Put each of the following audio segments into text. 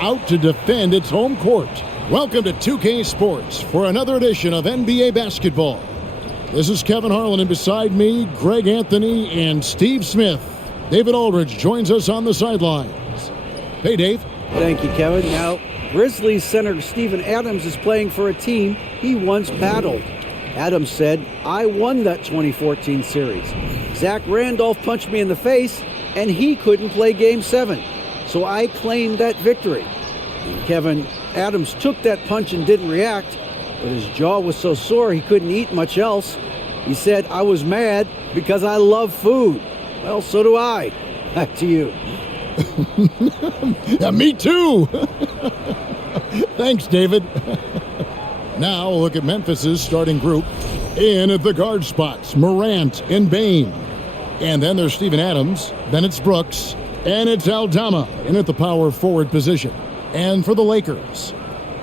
out to defend its home court. Welcome to 2K Sports for another edition of NBA basketball. This is Kevin Harlan, and beside me, Greg Anthony and Steve Smith. David Aldridge joins us on the sidelines. Hey, Dave. Thank you, Kevin. Now, Grizzlies center Steven Adams is playing for a team he once battled. Adams said, "I won that 2014 series. Zach Randolph punched me in the face, and he couldn't play Game 7. So I claimed that victory." And Kevin, Adams took that punch and didn't react, but his jaw was so sore he couldn't eat much else. He said, "I was mad because I love food." Well, so do I. Back to you. Yeah, me too. Thanks, David. Now look at Memphis's starting group. In at the guard spots, Morant and Bane. And then there's Steven Adams, then it's Brooks, and it's Aldama in at the power forward position. And for the Lakers,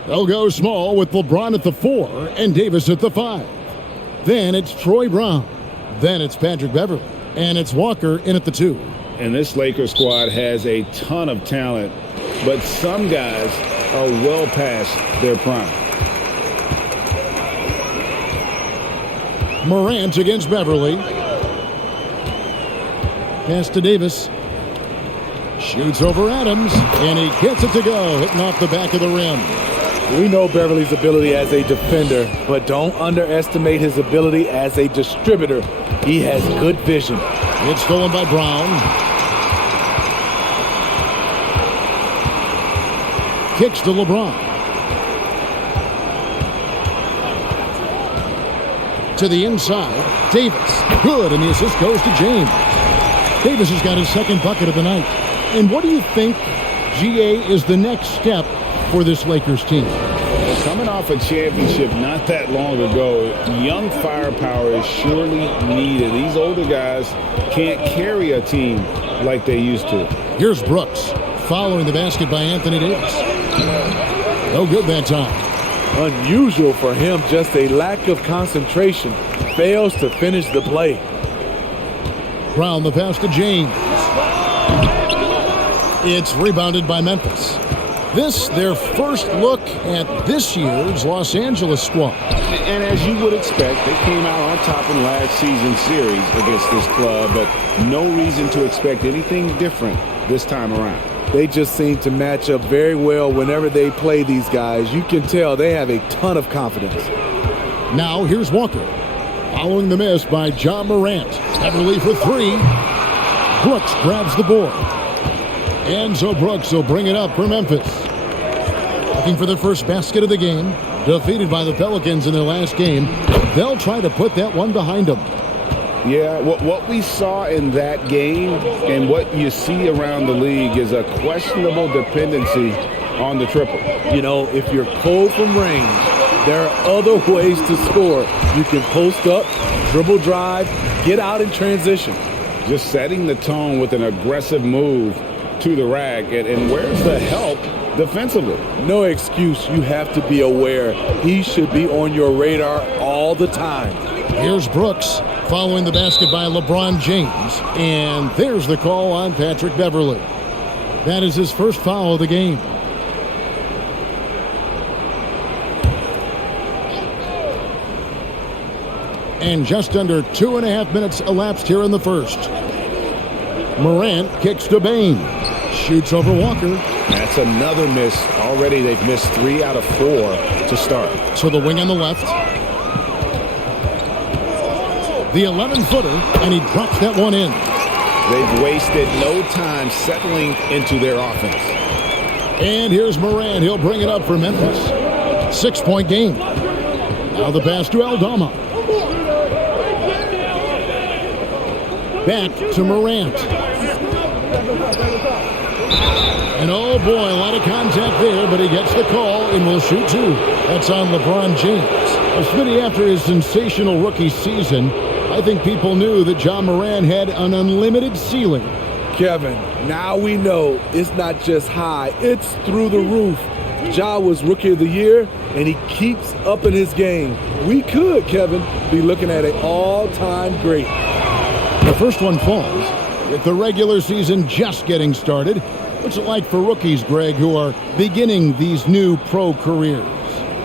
they'll go small with LeBron at the 4 and Davis at the 5. Then it's Troy Brown. Then it's Patrick Beverley. And it's Walker in at the 2. And this Lakers squad has a ton of talent, but some guys are well past their prime. Morant against Beverley. Pass to Davis. Shoots over Adams, and he gets it to go, hitting off the back of the rim. We know Beverley's ability as a defender, but don't underestimate his ability as a distributor. He has good vision. It's stolen by Brown. Kicks to LeBron. To the inside, Davis. Good, and the assist goes to James. Davis has got his second bucket of the night. And what do you think, GA, is the next step for this Lakers team? Coming off a championship not that long ago, young firepower is surely needed. These older guys can't carry a team like they used to. Here's Brooks, following the basket by Anthony Davis. No good that time. Unusual for him, just a lack of concentration. Fails to finish the play. Brown, the pass to James. It's rebounded by Memphis. This, their first look at this year's Los Angeles squad. And as you would expect, they came out on top in last season's series against this club, but no reason to expect anything different this time around. They just seem to match up very well whenever they play these guys. You can tell they have a ton of confidence. Now here's Walker. Following the miss by John Morant. Beverley for 3. Brooks grabs the board. And so Brooks will bring it up for Memphis. Looking for their first basket of the game. Defeated by the Pelicans in their last game. They'll try to put that one behind them. Yeah, what we saw in that game and what you see around the league is a questionable dependency on the triple. You know, if you're cold from range, there are other ways to score. You can post up, dribble drive, get out in transition. Just setting the tone with an aggressive move to the rack. And where's the help defensively? No excuse. You have to be aware. He should be on your radar all the time. Here's Brooks following the basket by LeBron James. And there's the call on Patrick Beverley. That is his first foul of the game. And just under 2.5 minutes elapsed here in the first. Morant kicks to Bane. Shoots over Walker. That's another miss. Already they've missed 3 out of 4 to start. To the wing on the left. The 11-footer, and he drops that one in. They've wasted no time settling into their offense. And here's Morant. He'll bring it up for Memphis. 6-point game. Now the pass to Aldama. Back to Morant. And oh boy, a lot of contact there, but he gets the call and will shoot 2. That's on LeBron James. Well, Smitty, after his sensational rookie season, I think people knew that John Morant had an unlimited ceiling. Kevin, now we know it's not just high, it's through the roof. Ja was Rookie of the Year, and he keeps upping his game. We could, Kevin, be looking at an all-time great. The first one falls with the regular season just getting started. What's it like for rookies, Greg, who are beginning these new pro careers?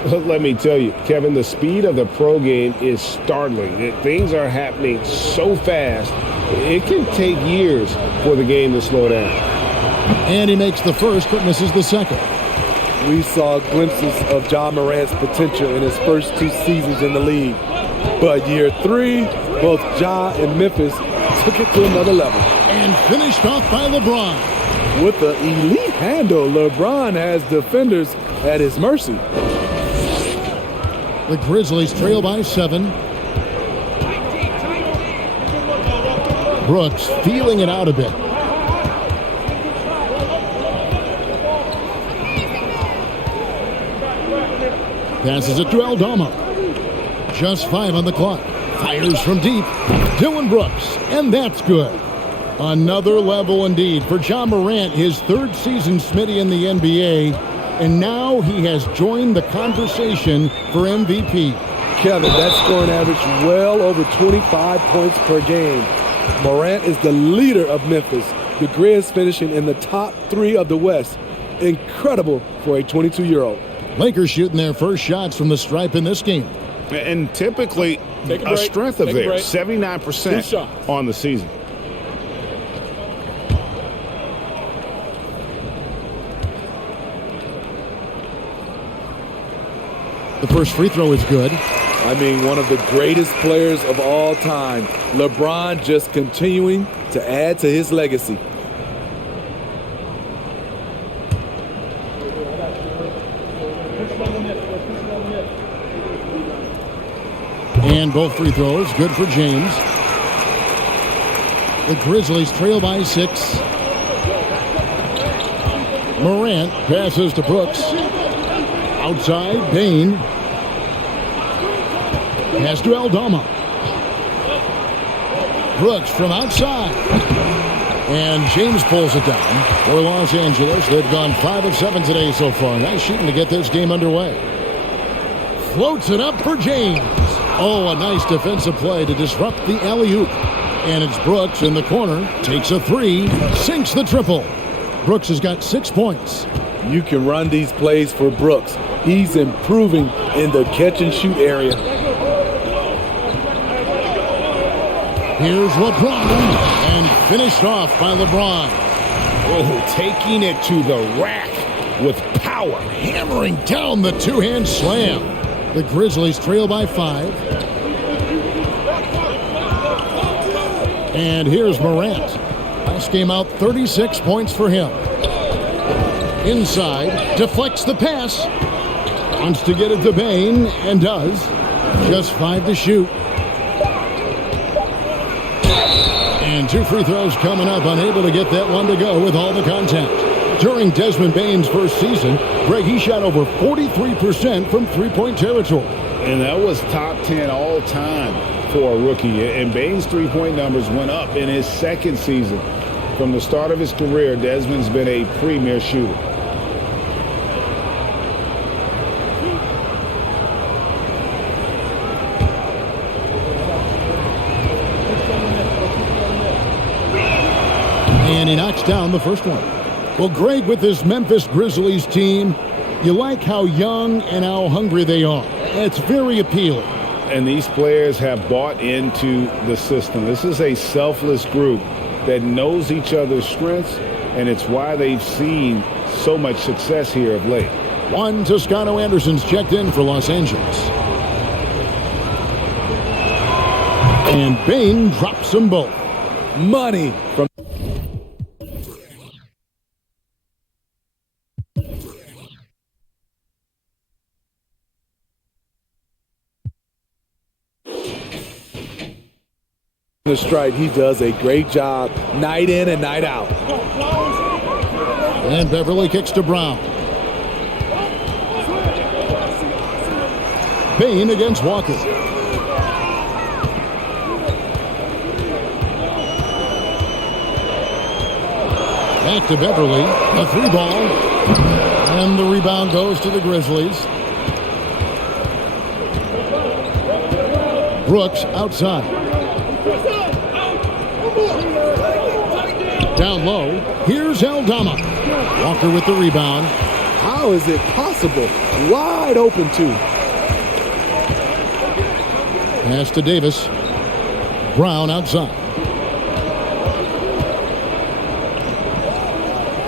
Let me tell you, Kevin, the speed of the pro game is startling. Things are happening so fast, it can take years for the game to slow down. And he makes the first but misses the second. We saw glimpses of Ja Morant's potential in his first 2 seasons in the league. But year 3, both Ja and Memphis took it to another level. And finished off by LeBron. With the elite handle, LeBron has defenders at his mercy. The Grizzlies trail by 7. Brooks feeling it out a bit. Passes it to Aldama. Just 5 on the clock. Fires from deep. Dylan Brooks, and that's good. Another level indeed for Ja Morant, his 3rd season, Smitty, in the NBA. And now he has joined the conversation for MVP. Kevin, that scoring average well over 25 points per game. Morant is the leader of Memphis. The Grizz finishing in the top 3 of the West. Incredible for a 22-year-old. Lakers shooting their first shots from the stripe in this game. And typically, a strength of theirs, 79% on the season. The first free throw is good. I mean, one of the greatest players of all time. LeBron just continuing to add to his legacy. And both free throws, good for James. The Grizzlies trail by 6. Morant passes to Brooks. Outside, Bain. Pass to Aldama. Brooks from outside. And James pulls it down for Los Angeles. They've gone 5 of 7 today so far. Nice shooting to get this game underway. Floats it up for James. Oh, a nice defensive play to disrupt the alley-oop. And it's Brooks in the corner. Takes a 3. Sinks the triple. Brooks has got 6 points. You can run these plays for Brooks. He's improving in the catch-and-shoot area. Here's LeBron. And finished off by LeBron. Oh, taking it to the rack with power. Hammering down the two-hand slam. The Grizzlies trail by 5. And here's Morant. Last game out, 36 points for him. Inside, deflects the pass. Wants to get it to Bain, and does. Just 5 to shoot. And 2 free throws coming up, unable to get that one to go with all the contact. During Desmond Bain's first season, Greg, he shot over 43% from three-point territory. And that was top 10 all time for a rookie. And Bain's three-point numbers went up in his second season. From the start of his career, Desmond's been a premier shooter. And he knocks down the first one. Well, Greg, with this Memphis Grizzlies team, you like how young and how hungry they are. It's very appealing. And these players have bought into the system. This is a selfless group that knows each other's strengths, and it's why they've seen so much success here of late. Juan Toscano Anderson's checked in for Los Angeles. And Bain drops them both. Money from the stripe. He does a great job night in and night out. And Beverly kicks to Brown. Bain against Walker. Back to Beverly. The 3 ball. And the rebound goes to the Grizzlies. Brooks outside. down low. Here's Aldama. Walker with the rebound. How is it possible? Wide open, too. Pass to Davis. Brown outside.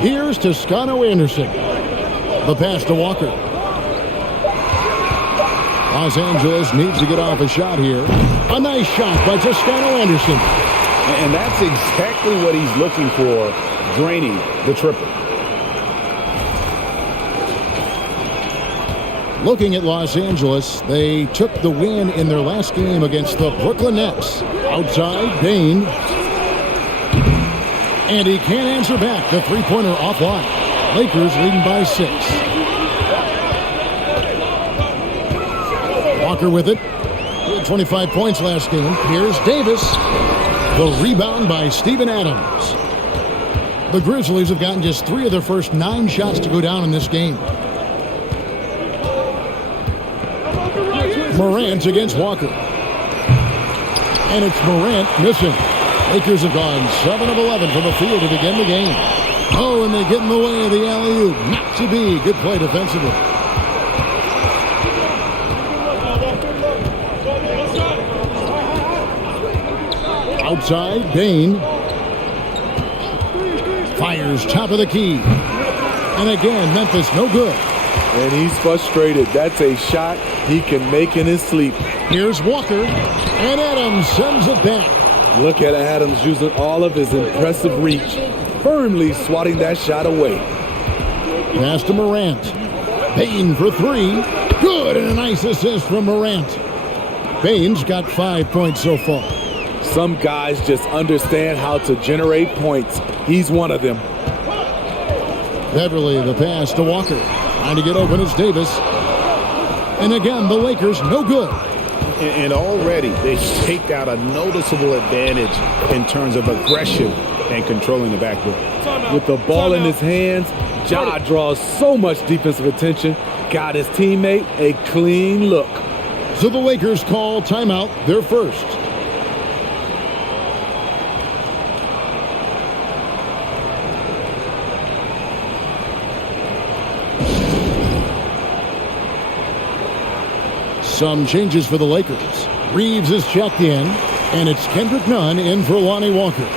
Here's Toscano Anderson. The pass to Walker. Los Angeles needs to get off a shot here. A nice shot by Toscano Anderson. And that's exactly what he's looking for, draining the triple. Looking at Los Angeles, they took the win in their last game against the Brooklyn Nets. Outside, Bain. And he can't answer back. The three-pointer offline. Lakers leading by 6. Walker with it. He had 25 points last game. Here's Davis. The rebound by Steven Adams. The Grizzlies have gotten just 3 of their first 9 shots to go down in this game. Morant against Walker. And it's Morant missing. Lakers have gone 7 of 11 from the field to begin the game. Oh, and they get in the way of the alley-oop. Not to be. Good play defensively. Outside, Bain. Fires top of the key. And again, Memphis no good. And he's frustrated. That's a shot he can make in his sleep. Here's Walker. And Adams sends it back. Look at Adams using all of his impressive reach, firmly swatting that shot away. Pass to Morant. Bain for 3. Good, and a nice assist from Morant. Bain's got 5 points so far. Some guys just understand how to generate points. He's one of them. Beverly, the pass to Walker. Trying to get open is Davis. And again, the Lakers no good. And already they take out a noticeable advantage in terms of aggression and controlling the backcourt. With the ball in his hands, Ja draws so much defensive attention. Got his teammate a clean look. So the Lakers call timeout, their first. Some changes for the Lakers. Reeves is checked in, and it's Kendrick Nunn in for Lonnie Walker.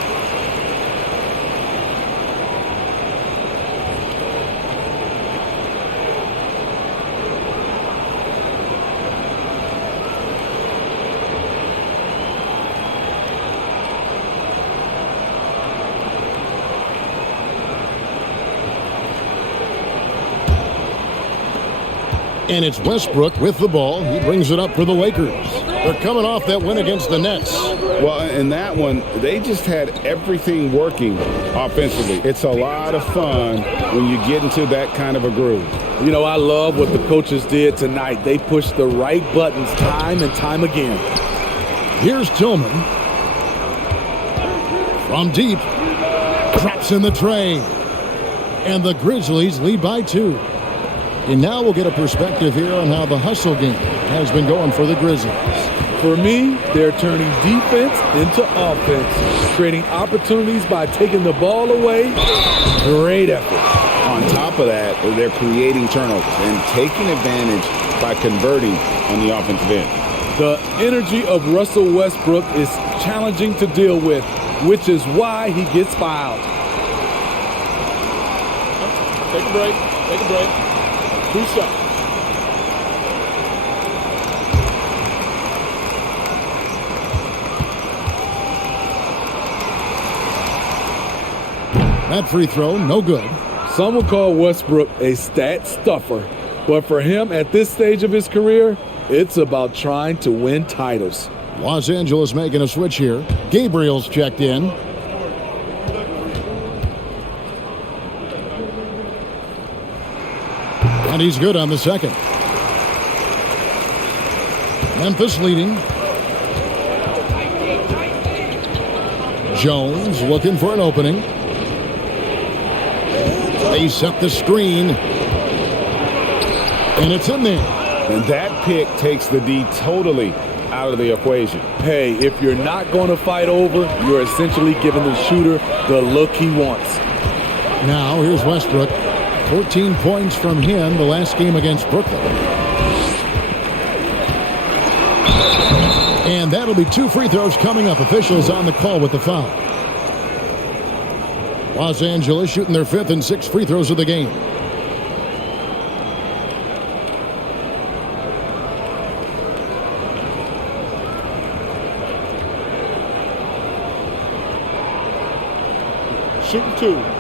And it's Westbrook with the ball. He brings it up for the Lakers. They're coming off that win against the Nets. Well, in that one, they just had everything working offensively. It's a lot of fun when you get into that kind of a groove. You know, I love what the coaches did tonight. They pushed the right buttons time and time again. Here's Tillman. From deep. Drops in the tray. And the Grizzlies lead by 2. And now we'll get a perspective here on how the hustle game has been going for the Grizzlies. For me, they're turning defense into offense, creating opportunities by taking the ball away. Great effort. On top of that, they're creating turnovers and taking advantage by converting on the offensive end. The energy of Russell Westbrook is challenging to deal with, which is why he gets fouled. Take a break. Take a break. 2 shots. That free throw, no good. Some would call Westbrook a stat stuffer, but for him at this stage of his career, it's about trying to win titles. Los Angeles making a switch here. Gabriel's checked in. And he's good on the second. Memphis leading. Jones looking for an opening. They set the screen. And it's in there. And that pick takes the D totally out of the equation. Hey, if you're not going to fight over, you're essentially giving the shooter the look he wants. Now, here's Westbrook. 14 points from him the last game against Brooklyn. And that'll be 2 free throws coming up. Officials on the call with the foul. Los Angeles shooting their 5th and 6th free throws of the game. Shooting 2.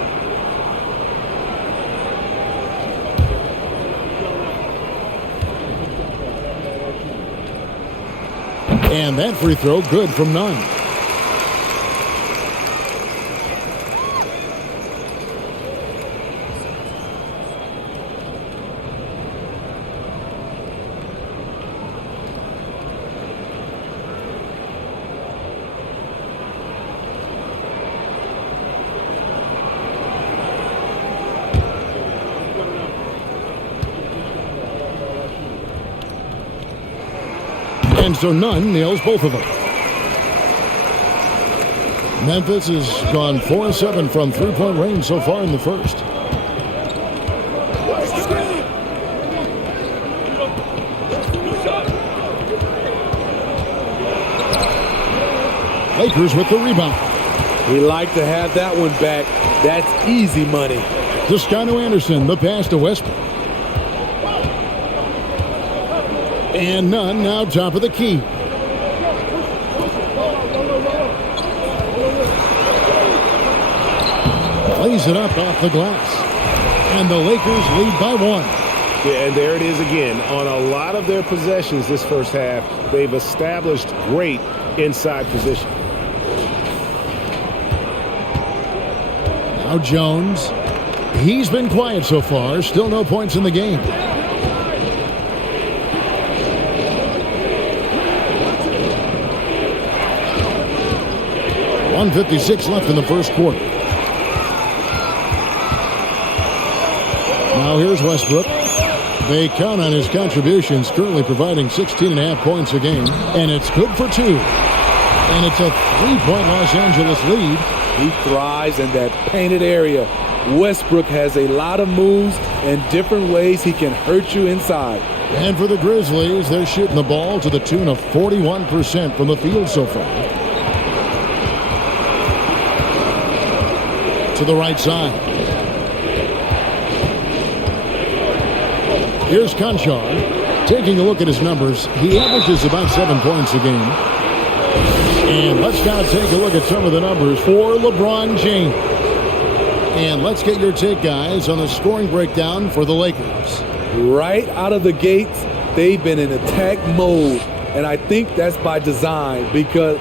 And that free throw good from Nunn. And so Nunn nails both of them. Memphis has gone 4-7 from three-point range so far in the first. Lakers with the rebound. We like to have that one back. That's easy money. Toscano Anderson, the pass to Westbrook. And Nunn now top of the key. Plays it up off the glass. And the Lakers lead by 1. Yeah, and there it is again. On a lot of their possessions this first half, they've established great inside position. Now Jones. He's been quiet so far. Still no points in the game. .156 left in the first quarter. Now here's Westbrook. They count on his contributions, currently providing 16.5 points a game. And it's good for 2. And it's a 3-point Los Angeles lead. He thrives in that painted area. Westbrook has a lot of moves and different ways he can hurt you inside. And for the Grizzlies, they're shooting the ball to the tune of 41% from the field so far. To the right side. Here's Conchar. Taking a look at his numbers, he averages about 7 points a game. And let's now take a look at some of the numbers for LeBron James. And let's get your take, guys, on the scoring breakdown for the Lakers. Right out of the gates, they've been in attack mode. And I think that's by design because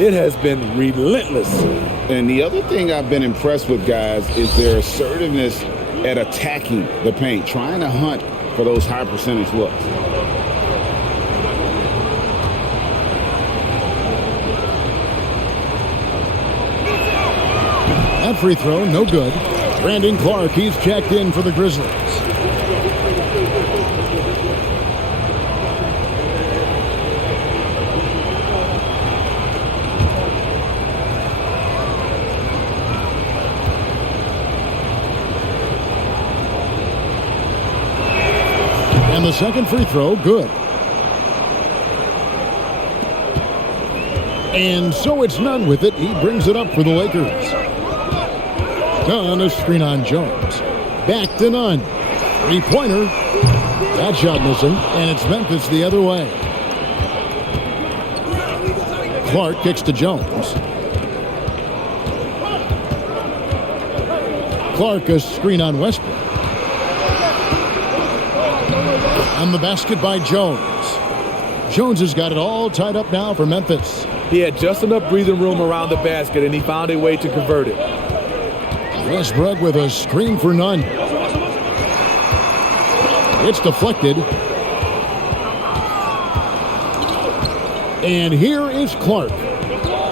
it has been relentless. And the other thing I've been impressed with, guys, is their assertiveness at attacking the paint, trying to hunt for those high percentage looks. That free throw, no good. Brandon Clark, he's checked in for the Grizzlies. And the second free throw, good. And so it's Nunn with it. He brings it up for the Lakers. Nunn, a screen on Jones. Back to Nunn. Three-pointer. That shot missing, and it's Memphis the other way. Clark kicks to Jones. Clark, a screen on Westbrook. And the basket by Jones. Jones has got it all tied up now for Memphis. He had just enough breathing room around the basket, and he found a way to convert it. Westbrook with a screen for Nunn. It's deflected. And here is Clark.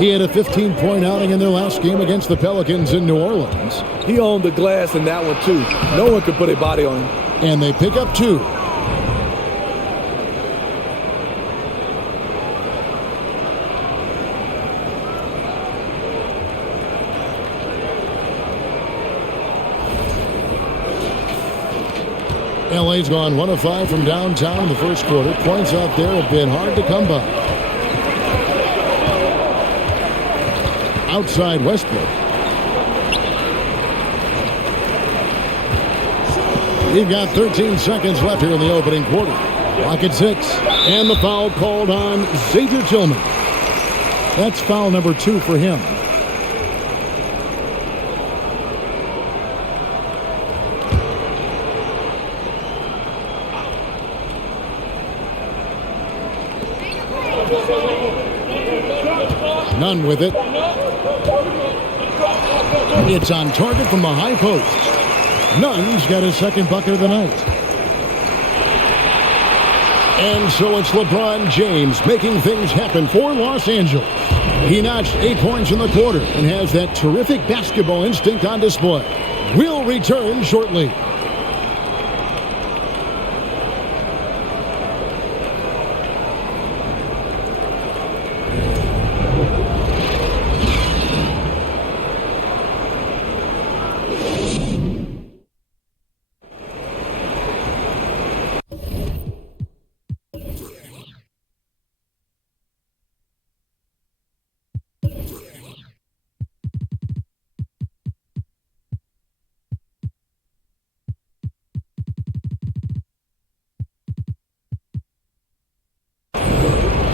He had a 15-point outing in their last game against the Pelicans in New Orleans. He owned the glass in that one, too. No one could put a body on him. And they pick up 2. LA's gone 1 of 5 from downtown in the first quarter. Points out there have been hard to come by. Outside Westbrook. We've got 13 seconds left here in the opening quarter. Clock at 6. And the foul called on Xavier Tillman. That's foul number 2 for him. None with it. It's on target from the high post. Nunn's got his second bucket of the night. And so it's LeBron James making things happen for Los Angeles. He notched 8 points in the quarter and has that terrific basketball instinct on display. We'll return shortly.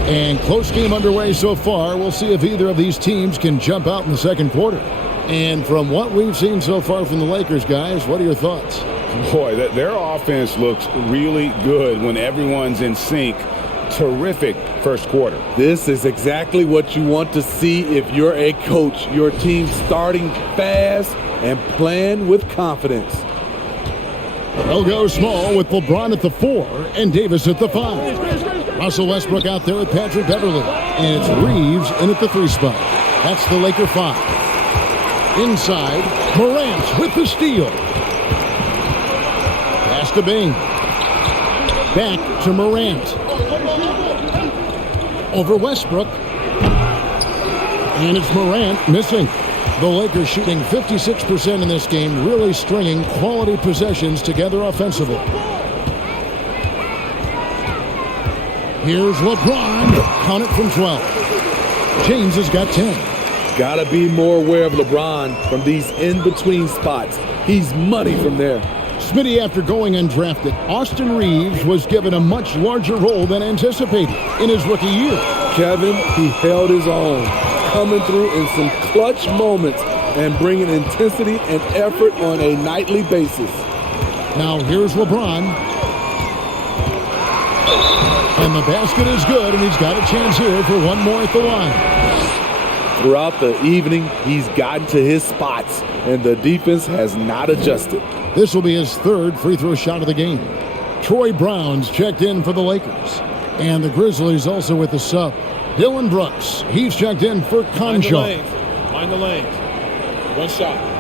And close game underway so far. We'll see if either of these teams can jump out in the second quarter. And from what we've seen so far from the Lakers, guys, what are your thoughts? Boy, their offense looks really good when everyone's in sync. Terrific first quarter. This is exactly what you want to see if you're a coach. Your team starting fast and playing with confidence. They'll go small with LeBron at the 4 and Davis at the 5. Russell Westbrook out there with Patrick Beverley. And it's Reeves in at the 3 spot. That's the Laker 5. Inside, Morant with the steal. Pass to Bing. Back to Morant. Over Westbrook. And it's Morant missing. The Lakers shooting 56% in this game, really stringing quality possessions together offensively. Here's LeBron. Count it from 12. James has got 10. Gotta be more aware of LeBron from these in-between spots. He's money from there. Smitty, after going undrafted, Austin Reeves was given a much larger role than anticipated in his rookie year. Kevin, he held his own, coming through in some clutch moments and bringing intensity and effort on a nightly basis. Now here's LeBron. And the basket is good, and he's got a chance here for one more at the line. Throughout the evening, he's gotten to his spots, and the defense has not adjusted. This will be his 3rd free throw shot of the game. Troy Brown's checked in for the Lakers. And the Grizzlies also with the sub. Dylan Brooks, he's checked in for Conjo. Mind the lanes. One shot.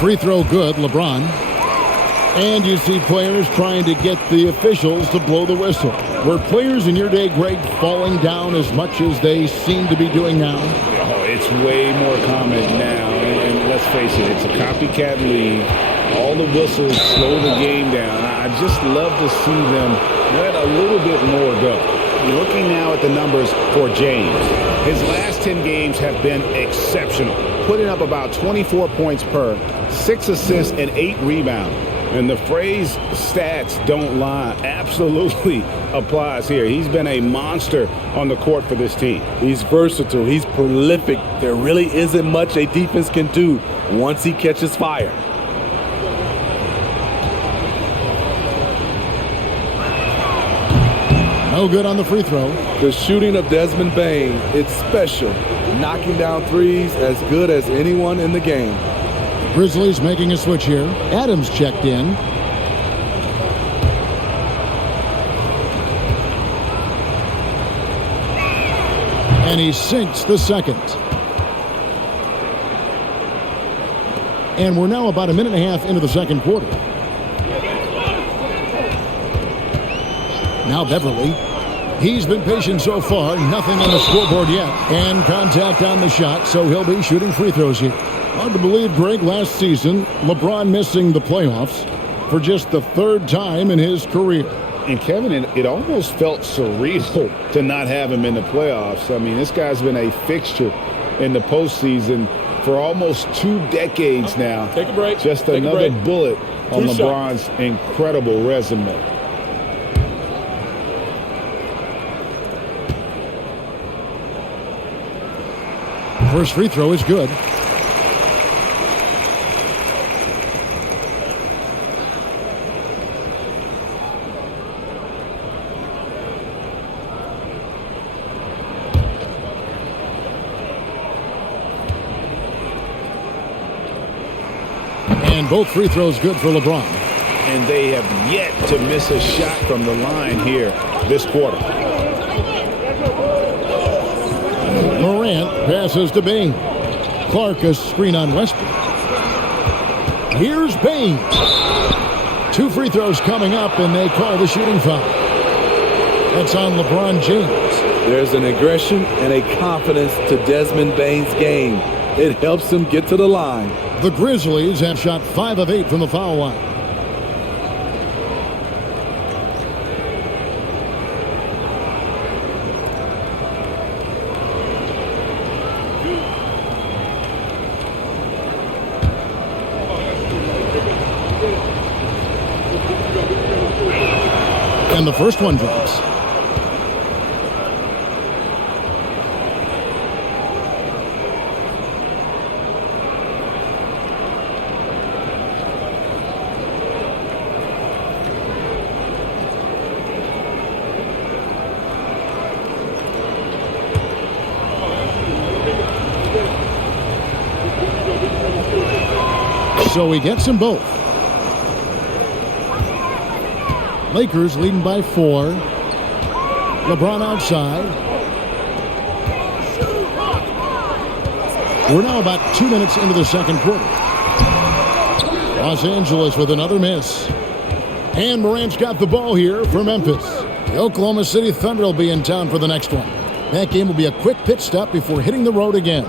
Free throw good, LeBron. And you see players trying to get the officials to blow the whistle. Were players in your day, Greg, falling down as much as they seem to be doing now? Oh, it's way more common now. And let's face it, it's a copycat league. All the whistles slow the game down. I just love to see them let a little bit more go. Looking now at the numbers for James. His last 10 games have been exceptional, putting up about 24 points per, 6 assists, and 8 rebounds. And the phrase stats don't lie absolutely applies here. He's been a monster on the court for this team. He's versatile. He's prolific. There really isn't much a defense can do once he catches fire. No good on the free throw. The shooting of Desmond Bane, it's special. Knocking down threes as good as anyone in the game. Grizzlies making a switch here. Adams checked in. And he sinks the second. And we're now about a minute and a half into the second quarter. Now Beverly. He's been patient so far. Nothing on the scoreboard yet. And contact on the shot, so he'll be shooting free throws here. Hard to believe, Greg, last season, LeBron missing the playoffs for just the third time in his career. And Kevin, it almost felt surreal to not have him in the playoffs. I mean, this guy's been a fixture in the postseason for almost 2 decades now. Take a break. Just Take another a break. bullet on True LeBron's incredible resume. First free throw is good. And both free throws good for LeBron. And they have yet to miss a shot from the line here this quarter. Morant passes to Bain. Clark a screen on Westbrook. Here's Bain. 2 free throws coming up, and they call the shooting foul. That's on LeBron James. There's an aggression and a confidence to Desmond Bain's game. It helps him get to the line. The Grizzlies have shot 5 of 8 from the foul line. And the first one drops. So he gets them both. Lakers leading by 4. LeBron outside. We're now about 2 minutes into the second quarter. Los Angeles with another miss. And Morant's got the ball here for Memphis. The Oklahoma City Thunder will be in town for the next one. That game will be a quick pit stop before hitting the road again.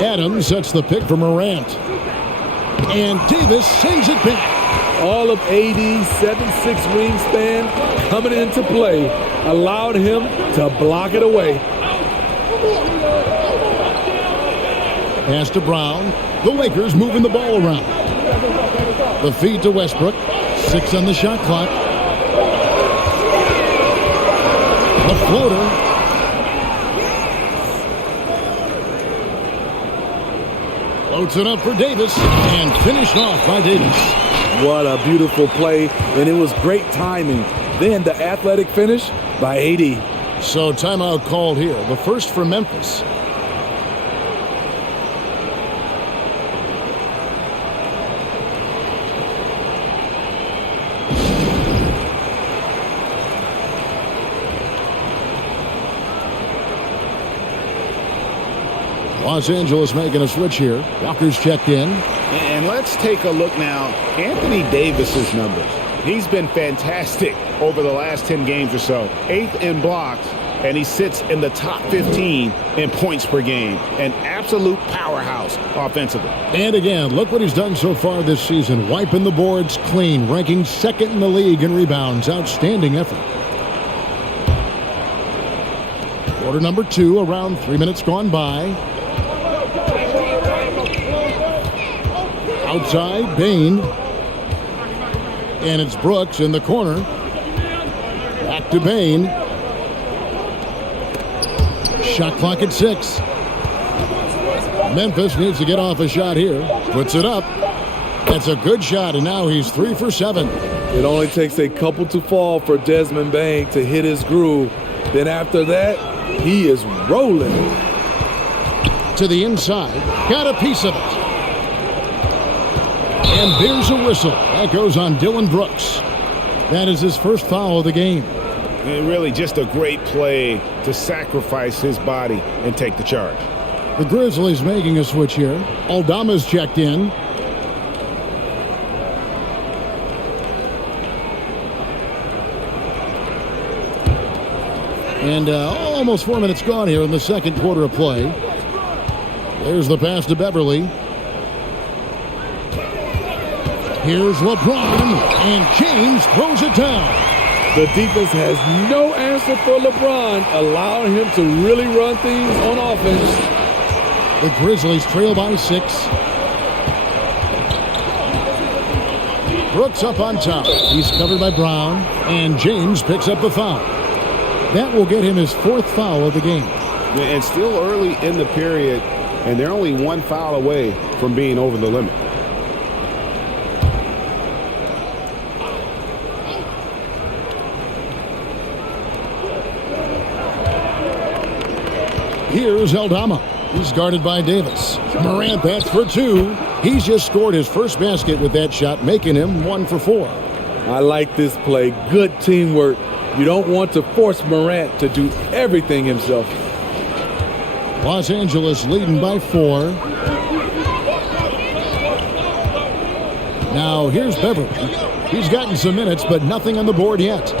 Adams sets the pick for Morant. And Davis sends it back. All of AD's 7'6" wingspan coming into play allowed him to block it away. Pass to Brown. The Lakers moving the ball around. The feed to Westbrook. 6 on the shot clock. The floater. Floats it up for Davis and finished off by Davis. What a beautiful play, and it was great timing. Then the athletic finish by AD. So timeout called here. The first for Memphis. Los Angeles making a switch here. Walker's checked in. And let's take a look now. Anthony Davis's numbers. He's been fantastic over the last 10 games or so. 8th in blocks, and he sits in the top 15 in points per game. An absolute powerhouse offensively. And again, look what he's done so far this season. Wiping the boards clean, ranking 2nd in the league in rebounds. Outstanding effort. Quarter number 2, around 3 minutes gone by. Outside, Bain. And it's Brooks in the corner. Back to Bain. Shot clock at 6. Memphis needs to get off a shot here. Puts it up. That's a good shot, and now he's 3 for 7. It only takes a couple to fall for Desmond Bain to hit his groove. Then after that, he is rolling. To the inside. Got a piece of it. And there's a whistle. That goes on Dylan Brooks. That is his first foul of the game. And really just a great play to sacrifice his body and take the charge. The Grizzlies making a switch here. Aldama's checked in. And almost 4 minutes gone here in the second quarter of play. There's the pass to Beverly. Here's LeBron, and James throws it down. The defense has no answer for LeBron, allowing him to really run things on offense. The Grizzlies trail by 6. Brooks up on top. He's covered by Brown, and James picks up the foul. That will get him his 4th foul of the game. And still early in the period, and they're only 1 foul away from being over the limit. Here's Aldama. He's guarded by Davis. Morant, that's for 2. He's just scored his first basket with that shot, making him 1 for 4. I like this play. Good teamwork. You don't want to force Morant to do everything himself. Los Angeles leading by 4. Now here's Beverly. He's gotten some minutes, but nothing on the board yet.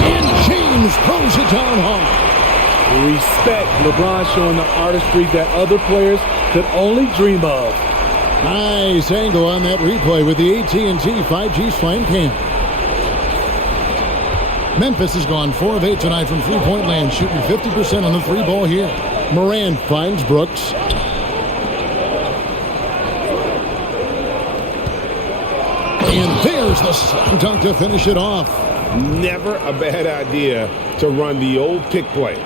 And James throws it down hard. Respect. LeBron showing the artistry that other players could only dream of. Nice angle on that replay with the AT&T 5G Slam Cam. Memphis has gone 4 of 8 tonight from three-point land, shooting 50% on the 3-ball here. Morant finds Brooks. And there's the slam dunk to finish it off. Never a bad idea to run the old pick play.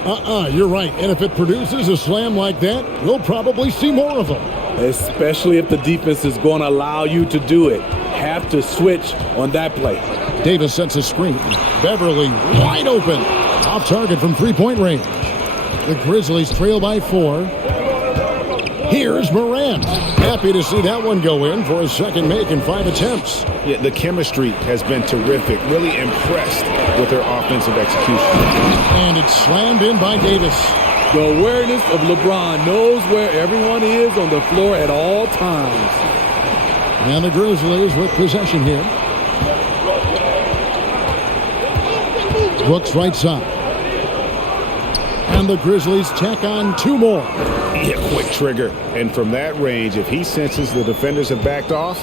You're right. And if it produces a slam like that, we'll probably see more of them. Especially if the defense is going to allow you to do it. Have to switch on that play. Davis sets a screen. Beverly wide open. Off target from three-point range. The Grizzlies trail by 4. Here's Morant. Happy to see that one go in for his second make in 5 attempts. Yeah, the chemistry has been terrific. Really impressed with their offensive execution. And it's slammed in by Davis. The awareness of LeBron knows where everyone is on the floor at all times. And the Grizzlies with possession here. Brooks right side. And the Grizzlies tack on 2 more. Yeah, quick trigger. And from that range, if he senses the defenders have backed off,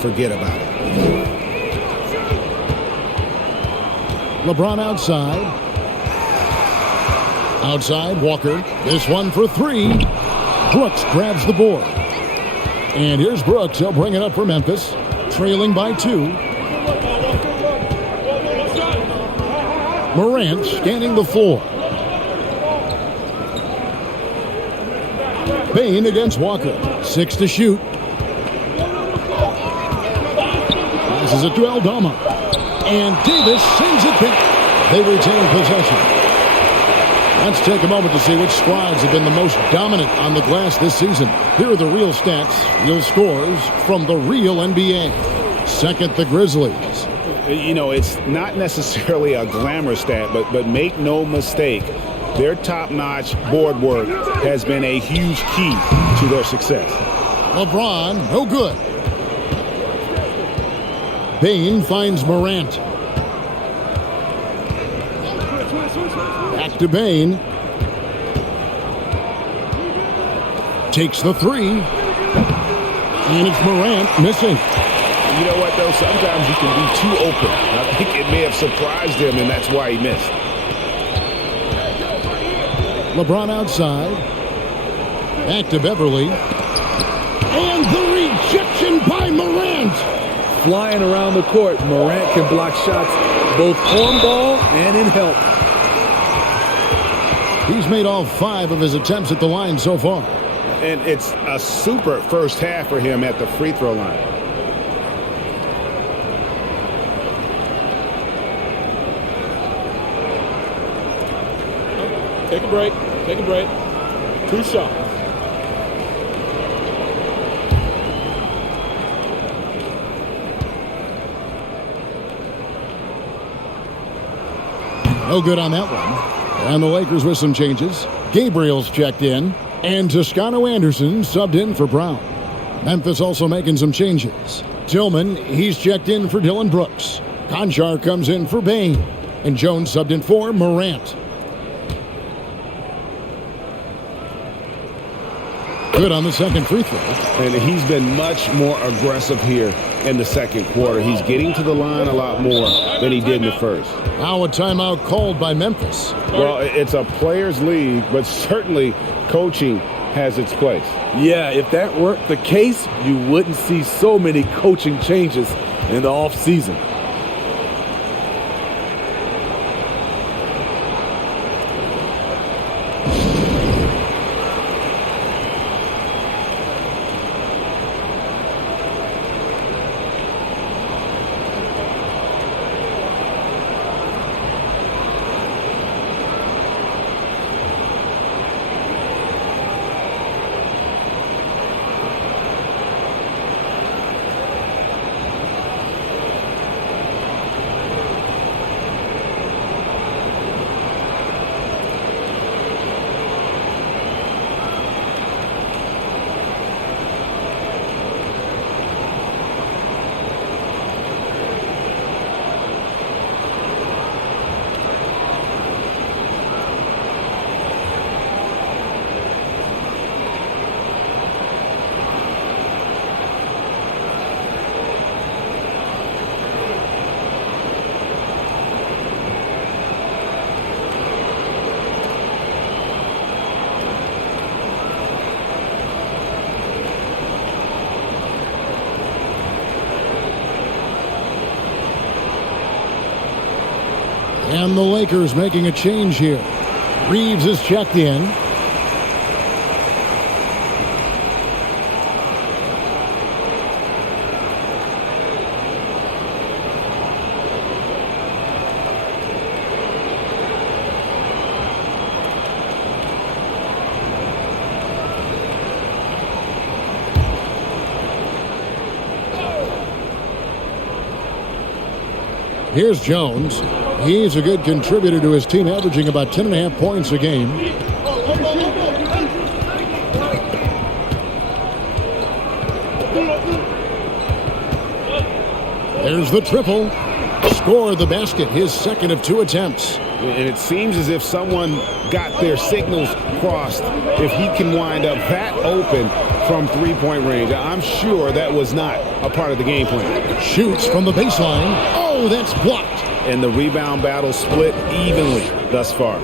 forget about it. LeBron outside. Outside, Walker. This one for 3. Brooks grabs the board. And here's Brooks. He'll bring it up for Memphis. Trailing by 2. Morant scanning the floor. Payne against Walker. 6 to shoot. Passes it to Aldama. And Davis sends it back. They retain possession. Let's take a moment to see which squads have been the most dominant on the glass this season. Here are the real stats, real scores from the real NBA. Second, the Grizzlies. You know, it's not necessarily a glamour stat, but make no mistake, their top-notch board work has been a huge key to their success. LeBron, no good. Payne finds Morant. Back to Payne. Takes the 3. And it's Morant missing. You know what, though? Sometimes he can be too open. I think it may have surprised him, and that's why he missed. LeBron outside. Back to Beverly. And the rejection by Morant. Flying around the court, Morant can block shots both on ball and in help. He's made all 5 of his attempts at the line so far. And it's a super first half for him at the free throw line. Take a break. Take a break. 2 shots. No good on that one. And the Lakers with some changes. Gabriel's checked in. And Toscano Anderson subbed in for Brown. Memphis also making some changes. Tillman, he's checked in for Dylan Brooks. Conchar comes in for Payne. And Jones subbed in for Morant. Good on the second free throw. And he's been much more aggressive here in the second quarter. He's getting to the line a lot more than he did in the first. Now a timeout called by Memphis. Well, it's a players' league, but certainly coaching has its place. Yeah, if that weren't the case, you wouldn't see so many coaching changes in the offseason. And the Lakers making a change here. Reeves is checked in. Here's Jones. He's a good contributor to his team, averaging about 10.5 points a game. There's the triple. Score the basket, his second of 2 attempts. And it seems as if someone got their signals crossed. If he can wind up that open from three-point range, I'm sure that was not a part of the game plan. Shoots from the baseline. Oh, that's blocked. And the rebound battle split evenly thus far.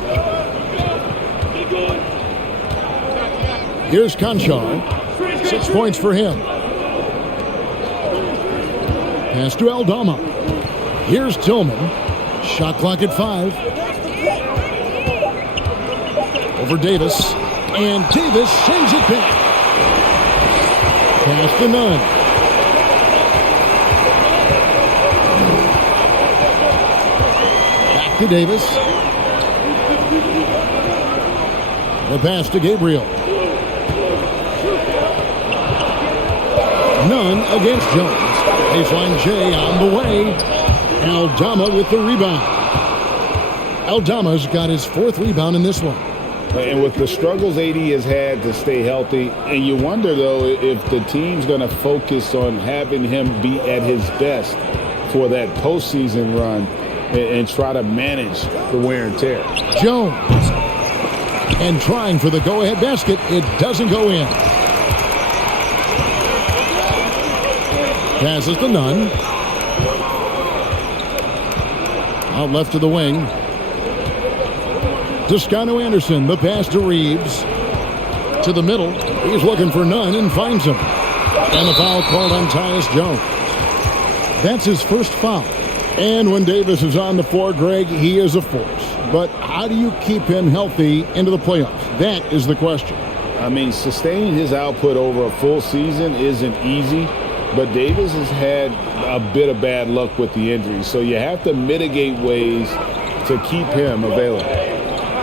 Here's Conchar. 6 points for him. Pass to Aldama. Here's Tillman. Shot clock at 5. Over Davis. And Davis sends it back. Pass to Nunn. Back to Davis. The pass to Gabriel. Nunn against Jones. Baseline J on the way. Aldama with the rebound. Aldama's got his 4th rebound in this one. And with the struggles AD has had to stay healthy, and you wonder, though, if the team's going to focus on having him be at his best for that postseason run and try to manage the wear and tear. Jones. And trying for the go-ahead basket. It doesn't go in. Passes to Nunn. Out left to the wing. Toscano Anderson, the pass to Reeves. To the middle. He's looking for Nunn and finds him. And the foul called on Tyus Jones. That's his first foul. And when Davis is on the floor, Greg, he is a force. But how do you keep him healthy into the playoffs? That is the question. I mean, sustaining his output over a full season isn't easy, but Davis has had a bit of bad luck with the injury. So you have to mitigate ways to keep him available.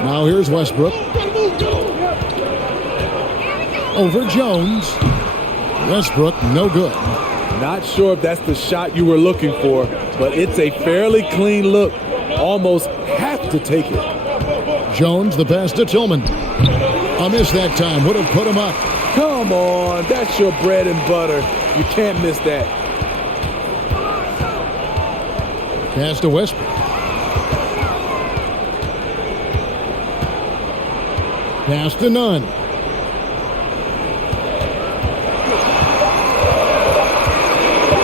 Now here's Westbrook. Over Jones. Westbrook, no good. Not sure if that's the shot you were looking for, but it's a fairly clean look. Almost have to take it. Jones, the pass to Tillman. A miss that time. Would have put him up. Come on, that's your bread and butter. You can't miss that. Pass to Westbrook. Pass to none.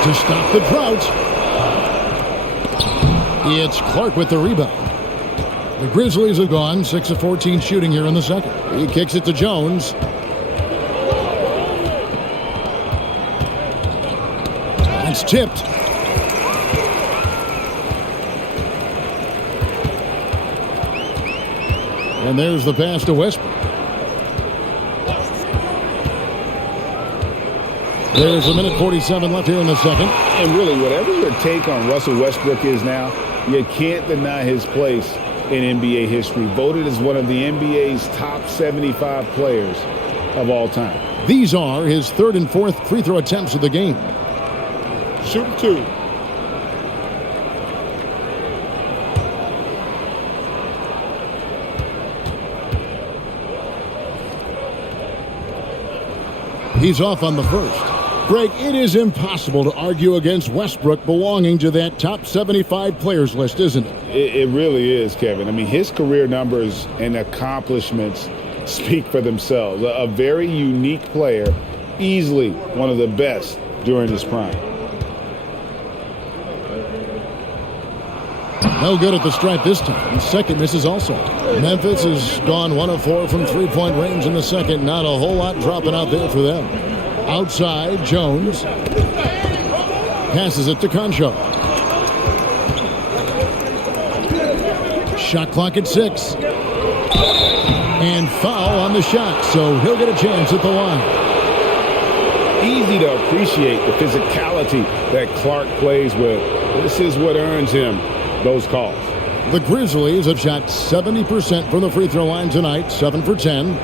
To stop the drought. It's Clark with the rebound. The Grizzlies have gone 6 of 14 shooting here in the second. He kicks it to Jones. It's tipped. And there's the pass to Westbrook. There's a minute 47 left here in the second. And really, whatever your take on Russell Westbrook is now, you can't deny his place in NBA history. Voted as one of the NBA's top 75 players of all time. These are his third and fourth free throw attempts of the game. Shoot 2. He's off on the first. Greg, it is impossible to argue against Westbrook belonging to that top 75 players list, isn't it? It really is, Kevin. I mean, his career numbers and accomplishments speak for themselves. A very unique player, easily one of the best during his prime. No good at the stripe this time. Second misses also. Memphis has gone 1 of 4 from three-point range in the second. Not a whole lot dropping out there for them. Outside, Jones passes it to Concho. Shot clock at 6. And foul on the shot, so he'll get a chance at the line. Easy to appreciate the physicality that Clark plays with. This is what earns him those calls. The Grizzlies have shot 70% from the free throw line tonight, 7 for 10.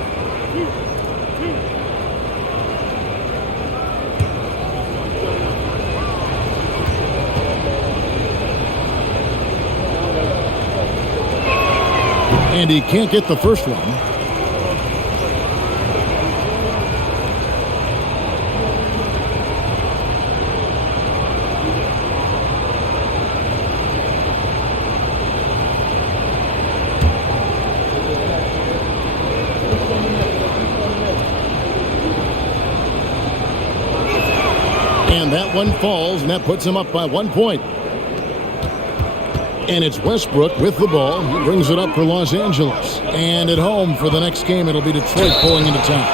And he can't get the first one. And that one falls, and that puts him up by 1 point. And it's Westbrook with the ball. He brings it up for Los Angeles. And at home for the next game, it'll be Detroit pulling into town.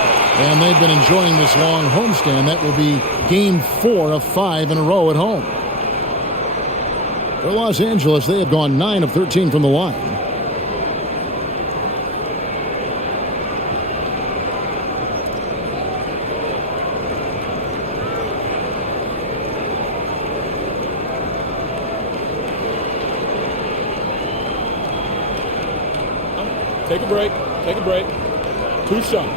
And they've been enjoying this long homestand. That will be game 4 of 5 in a row at home. For Los Angeles, they have gone 9 of 13 from the line. Take a break. Take a break. 2 shots.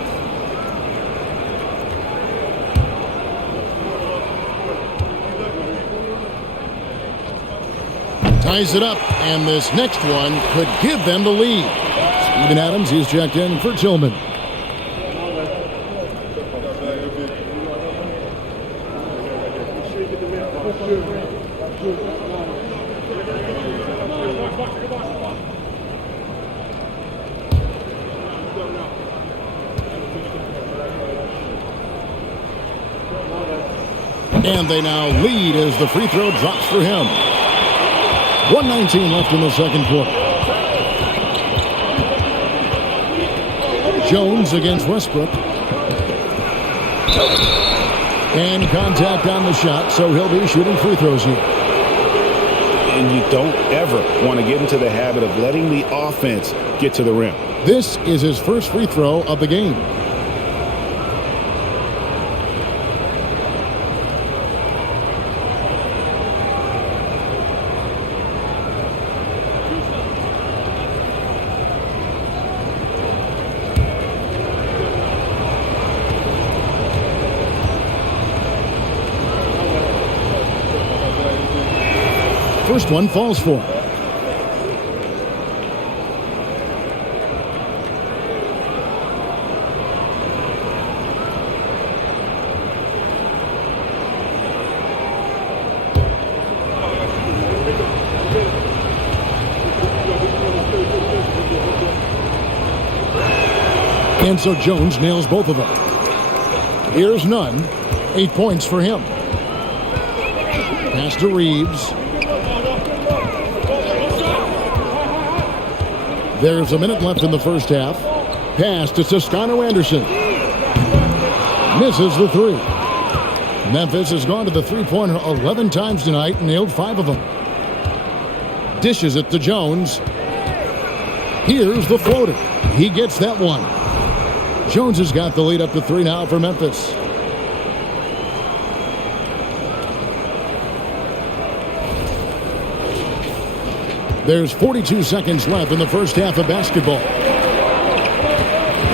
Ties it up, and this next one could give them the lead. Steven Adams, he's checked in for Tillman. And they now lead as the free throw drops for him. 1:19 left in the second quarter. Jones against Westbrook. And contact on the shot, so he'll be shooting free throws here. And you don't ever want to get into the habit of letting the offense get to the rim. This is his first free throw of the game. First one falls for him. And so Jones nails both of them. Here's Nunn. 8 points for him. Pass to Reeves. There's a minute left in the first half. Pass to Toscano Anderson. Misses the three. Memphis has gone to the three-pointer 11 times tonight and nailed 5 of them. Dishes it to Jones. Here's the floater. He gets that one. Jones has got the lead up to 3 now for Memphis. There's 42 seconds left in the first half of basketball.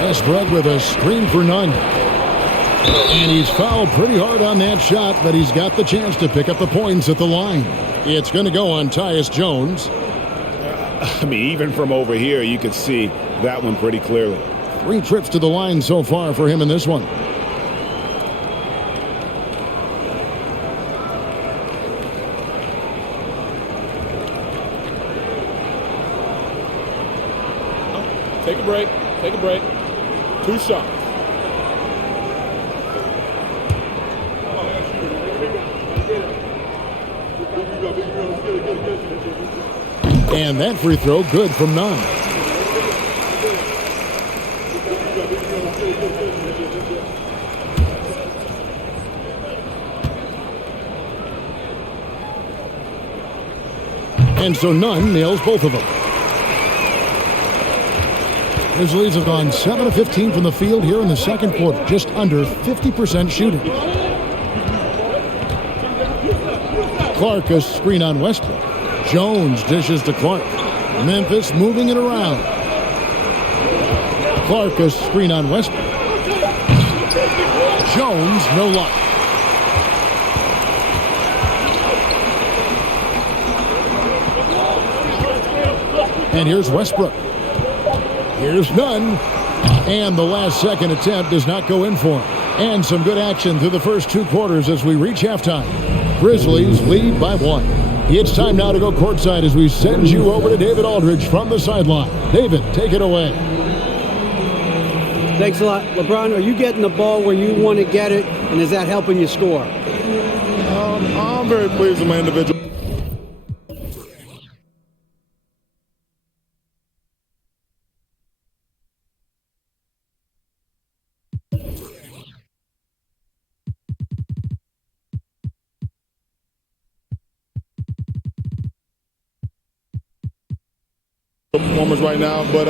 Westbrook with a screen for Nunn. And he's fouled pretty hard on that shot, but he's got the chance to pick up the points at the line. It's going to go on Tyus Jones. I mean, even from over here, you could see that one pretty clearly. 3 trips to the line so far for him in this one. Take a break. Take a break. 2 shots. And that free throw good from Nunn. And so Nunn nails both of them. Grizzlies have gone 7 of 15 from the field here in the second quarter, just under 50% shooting. Clark a screen on Westbrook. Jones dishes to Clark. Memphis moving it around. Clark a screen on Westbrook. Jones, no luck. And here's Westbrook. Here's Nunn. And the last second attempt does not go in for him. And some good action through the first 2 quarters as we reach halftime. Grizzlies lead by 1. It's time now to go courtside as we send you over to David Aldridge from the sideline. David, take it away. Thanks a lot. LeBron, are you getting the ball where you want to get it, and is that helping you score? I'm very pleased with my individual. Performance right now, but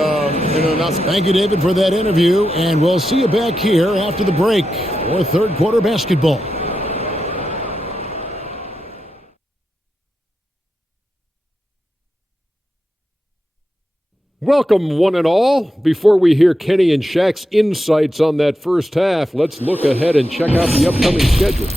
not. Thank you, David, for that interview, and we'll see you back here after the break for third quarter basketball. Welcome, one and all. Before we hear Kenny and Shaq's insights on that first half, let's look ahead and check out the upcoming schedule.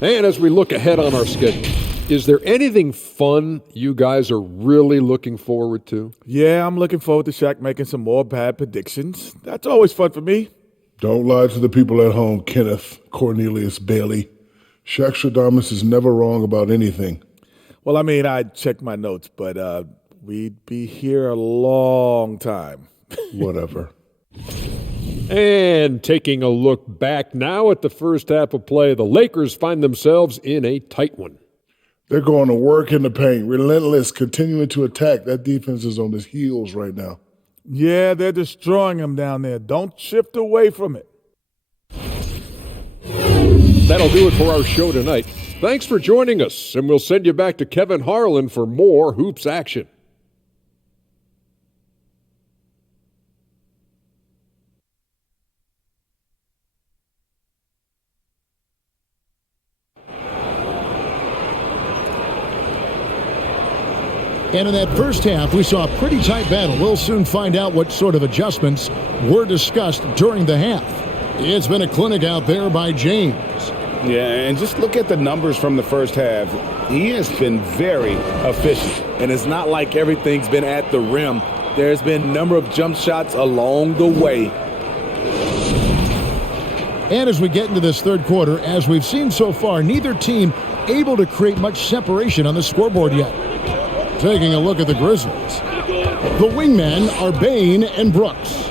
And as we look ahead on our schedule, is there anything fun you guys are really looking forward to? Yeah, I'm looking forward to Shaq making some more bad predictions. That's always fun for me. Don't lie to the people at home, Kenneth Cornelius Bailey. Shaq Stradamus is never wrong about anything. Well, I mean, I checked my notes, but we'd be here a long time. Whatever. And taking a look back now at the first half of play, the Lakers find themselves in a tight one. They're going to work in the paint, relentless, continuing to attack. That defense is on his heels right now. Yeah, they're destroying them down there. Don't shift away from it. That'll do it for our show tonight. Thanks for joining us, and we'll send you back to Kevin Harlan for more Hoops action. And in that first half, we saw a pretty tight battle. We'll soon find out what sort of adjustments were discussed during the half. It's been a clinic out there by James. Yeah, and just look at the numbers from the first half. He has been very efficient. And it's not like everything's been at the rim. There's been a number of jump shots along the way. And as we get into this third quarter, as we've seen so far, neither team able to create much separation on the scoreboard yet. Taking a look at the Grizzlies. The wingmen are Bain and Brooks.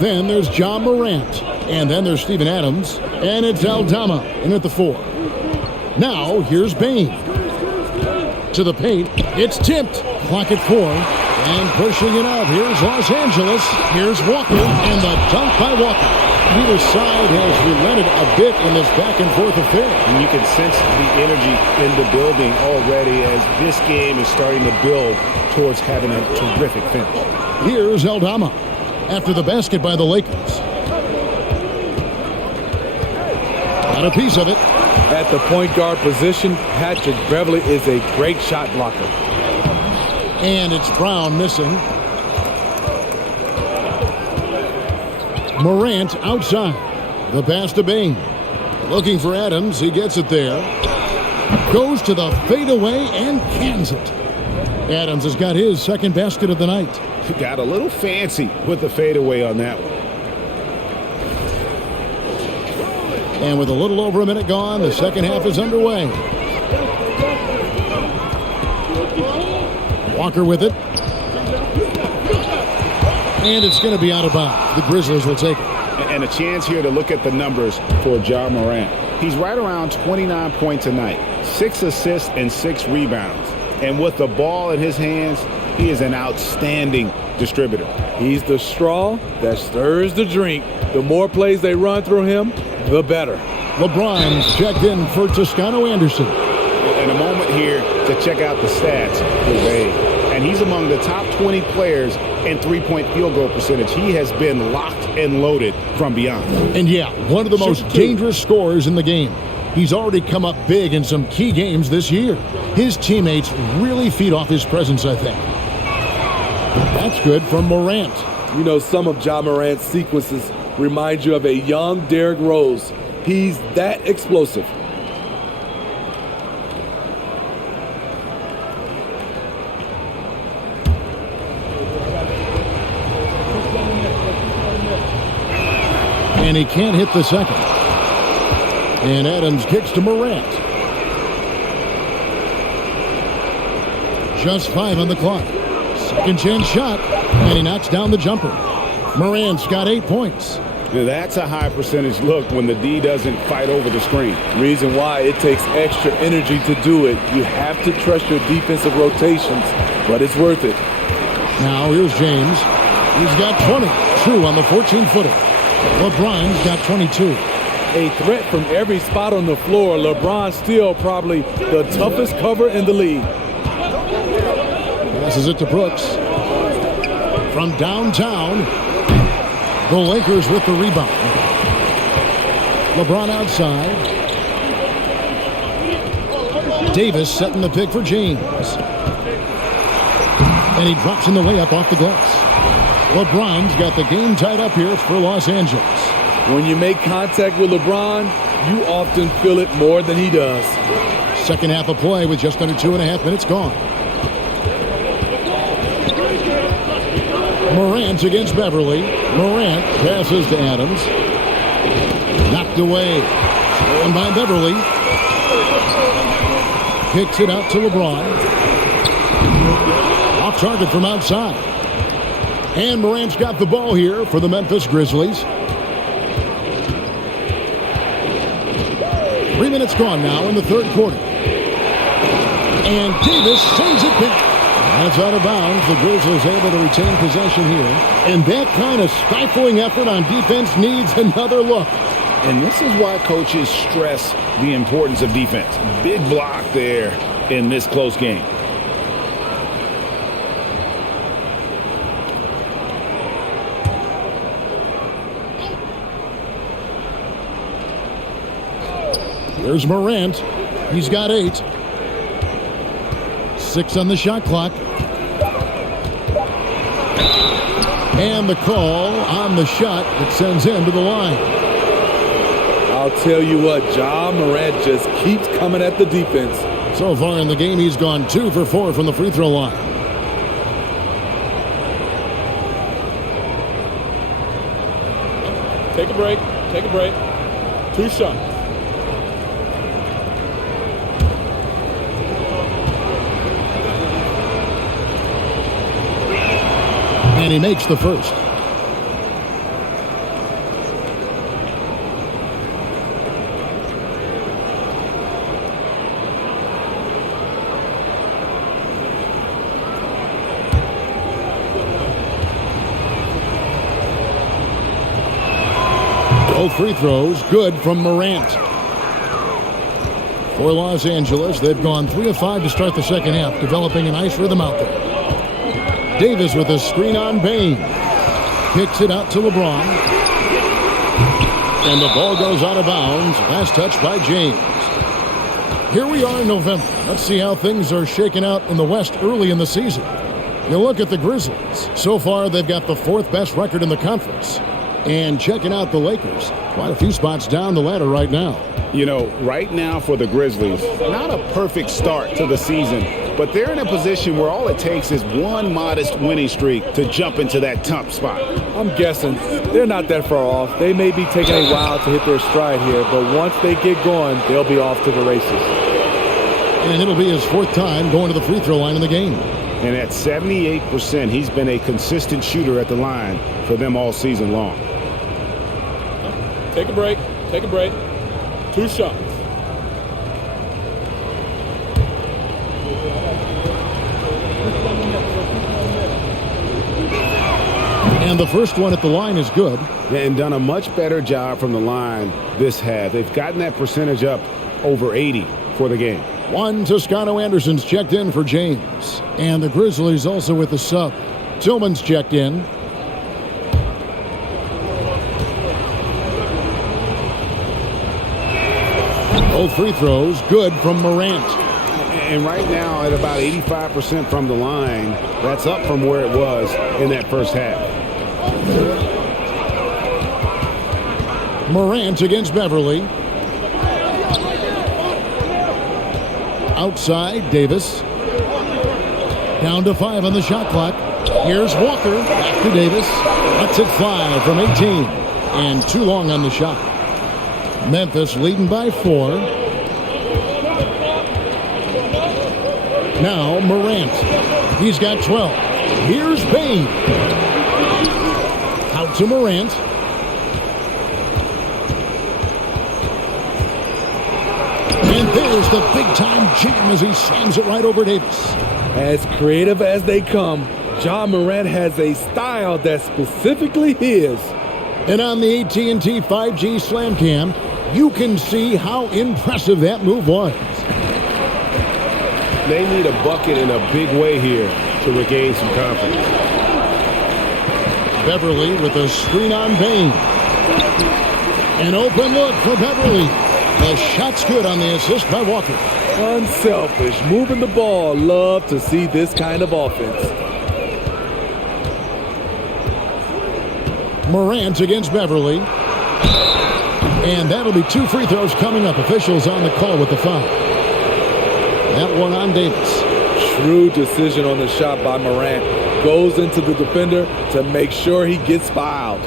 Then there's John Morant. And then there's Steven Adams. And it's Aldama in at the 4. Now, here's Bain. To the paint. It's tipped. Clock at 4. And pushing it out. Here's Los Angeles. Here's Walker. And the dunk by Walker. Neither side has relented a bit in this back-and-forth affair. And you can sense the energy in the building already as this game is starting to build towards having a terrific finish. Here's Aldama after the basket by the Lakers. Got a piece of it. At the point guard position, Patrick Beverly is a great shot blocker. And it's Brown missing. Morant outside. The pass to Bain. Looking for Adams. He gets it there. Goes to the fadeaway and cans it. Adams has got his second basket of the night. He got a little fancy with the fadeaway on that one. And with a little over a minute gone, the second half is underway. Walker with it. And it's going to be out of bounds. The Grizzlies will take it. And a chance here to look at the numbers for Ja Morant. He's right around 29 points a night, 6 assists and 6 rebounds. And with the ball in his hands, he is an outstanding distributor. He's the straw that stirs the drink. The more plays they run through him, the better. LeBron's checked in for Toscano Anderson. And a moment here to check out the stats for Bain. And he's among the top 20 players in three-point field goal percentage. He has been locked and loaded from beyond. And yeah, one of the most dangerous scorers in the game. He's already come up big in some key games this year. His teammates really feed off his presence, I think. That's good from Morant. You know, some of Ja Morant's sequences remind you of a young Derrick Rose. He's that explosive. And he can't hit the second. And Adams kicks to Morant. Just 5 on the clock. Second chance shot. And he knocks down the jumper. Morant's got 8 points. Now that's a high percentage look when the D doesn't fight over the screen. Reason why it takes extra energy to do it. You have to trust your defensive rotations, but it's worth it. Now here's James. He's got 20. True on the 14-footer. LeBron's got 22. A threat from every spot on the floor. LeBron's still probably the toughest cover in the league. Passes it to Brooks. From downtown, the Lakers with the rebound. LeBron outside. Davis setting the pick for James. And he drops in the layup off the glass. LeBron's got the game tied up here for Los Angeles. When you make contact with LeBron, you often feel it more than he does. Second half of play with just under 2.5 minutes gone. Morant against Beverly. Morant passes to Adams. Knocked away. Stolen by Beverly. Kicks it out to LeBron. Off target from outside. And Morant's got the ball here for the Memphis Grizzlies. 3 minutes gone now in the third quarter. And Davis sends it back. That's out of bounds. The Grizzlies able to retain possession here. And that kind of stifling effort on defense needs another look. And this is why coaches stress the importance of defense. Big block there in this close game. Here's Morant. He's got 8. 6 on the shot clock. And the call on the shot that sends him to the line. I'll tell you what, Ja Morant just keeps coming at the defense. So far in the game, he's gone 2 for 4 from the free throw line. Take a break. Take a break. 2 shots. And he makes the first. Both free throws good from Morant. For Los Angeles, they've gone 3 of 5 to start the second half, developing a nice rhythm out there. Davis with a screen on Bain. Kicks it out to LeBron. And the ball goes out of bounds. Last touch by James. Here we are in November. Let's see how things are shaking out in the West early in the season. You look at the Grizzlies. So far, they've got the 4th best record in the conference. And checking out the Lakers, quite a few spots down the ladder right now. You know, right now for the Grizzlies, not a perfect start to the season, but they're in a position where all it takes is one modest winning streak to jump into that top spot. I'm guessing they're not that far off. They may be taking a while to hit their stride here, but once they get going, they'll be off to the races. And it'll be his 4th time going to the free throw line in the game. And at 78%, he's been a consistent shooter at the line for them all season long. Take a break. Take a break. 2 shots. And the first one at the line is good. And done a much better job from the line this half. They've gotten that percentage up over 80 for the game. One Toscano Anderson's checked in for James. And the Grizzlies also with the sub. Tillman's checked in. Both free throws good from Morant. And right now at about 85% from the line, that's up from where it was in that first half. Morant against Beverly. Outside, Davis. Down to 5 on the shot clock. Here's Walker. Back to Davis. Lets it fly from 18. And too long on the shot. Memphis leading by 4. Now Morant. He's got 12. Here's Bain. Out to Morant. And there's the big-time jam as he slams it right over Davis. As creative as they come, Ja Morant has a style that's specifically his. And on the AT&T 5G Slam Cam, you can see how impressive that move was. They need a bucket in a big way here to regain some confidence. Beverly with a screen on Bain. An open look for Beverly. The shot's good on the assist by Walker. Unselfish, moving the ball. Love to see this kind of offense. Morant against Beverly. And that'll be 2 free throws coming up. Officials on the call with the foul. That one on Davis. Shrewd decision on the shot by Morant. Goes into the defender to make sure he gets fouled.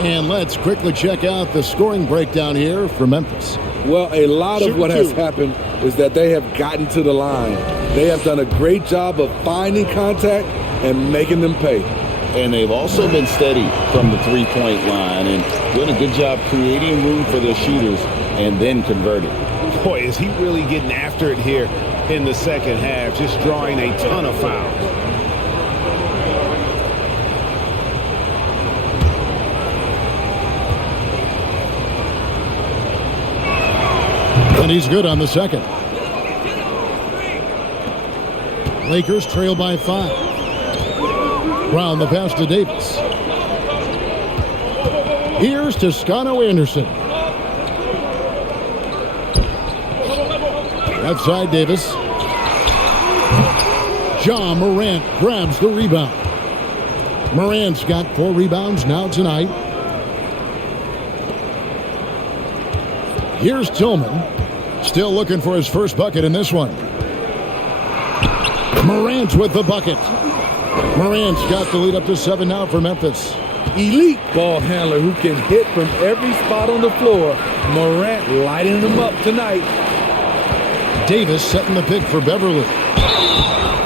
And let's quickly check out the scoring breakdown here for Memphis. Well, a lot of what has happened is that they have gotten to the line. They have done a great job of finding contact and making them pay. And they've also been steady from the three-point line and doing a good job creating room for their shooters and then converting. Boy, is he really getting after it here in the second half, just drawing a ton of fouls. And he's good on the second. Lakers trail by 5. Brown the pass to Davis. Here's Toscano Anderson. Left side Davis. Ja Morant grabs the rebound. Morant's got 4 rebounds now tonight. Here's Tillman. Still looking for his first bucket in this one. Morant with the bucket. Morant's got the lead up to 7 now for Memphis. Elite ball handler who can hit from every spot on the floor. Morant lighting them up tonight. Davis setting the pick for Beverly.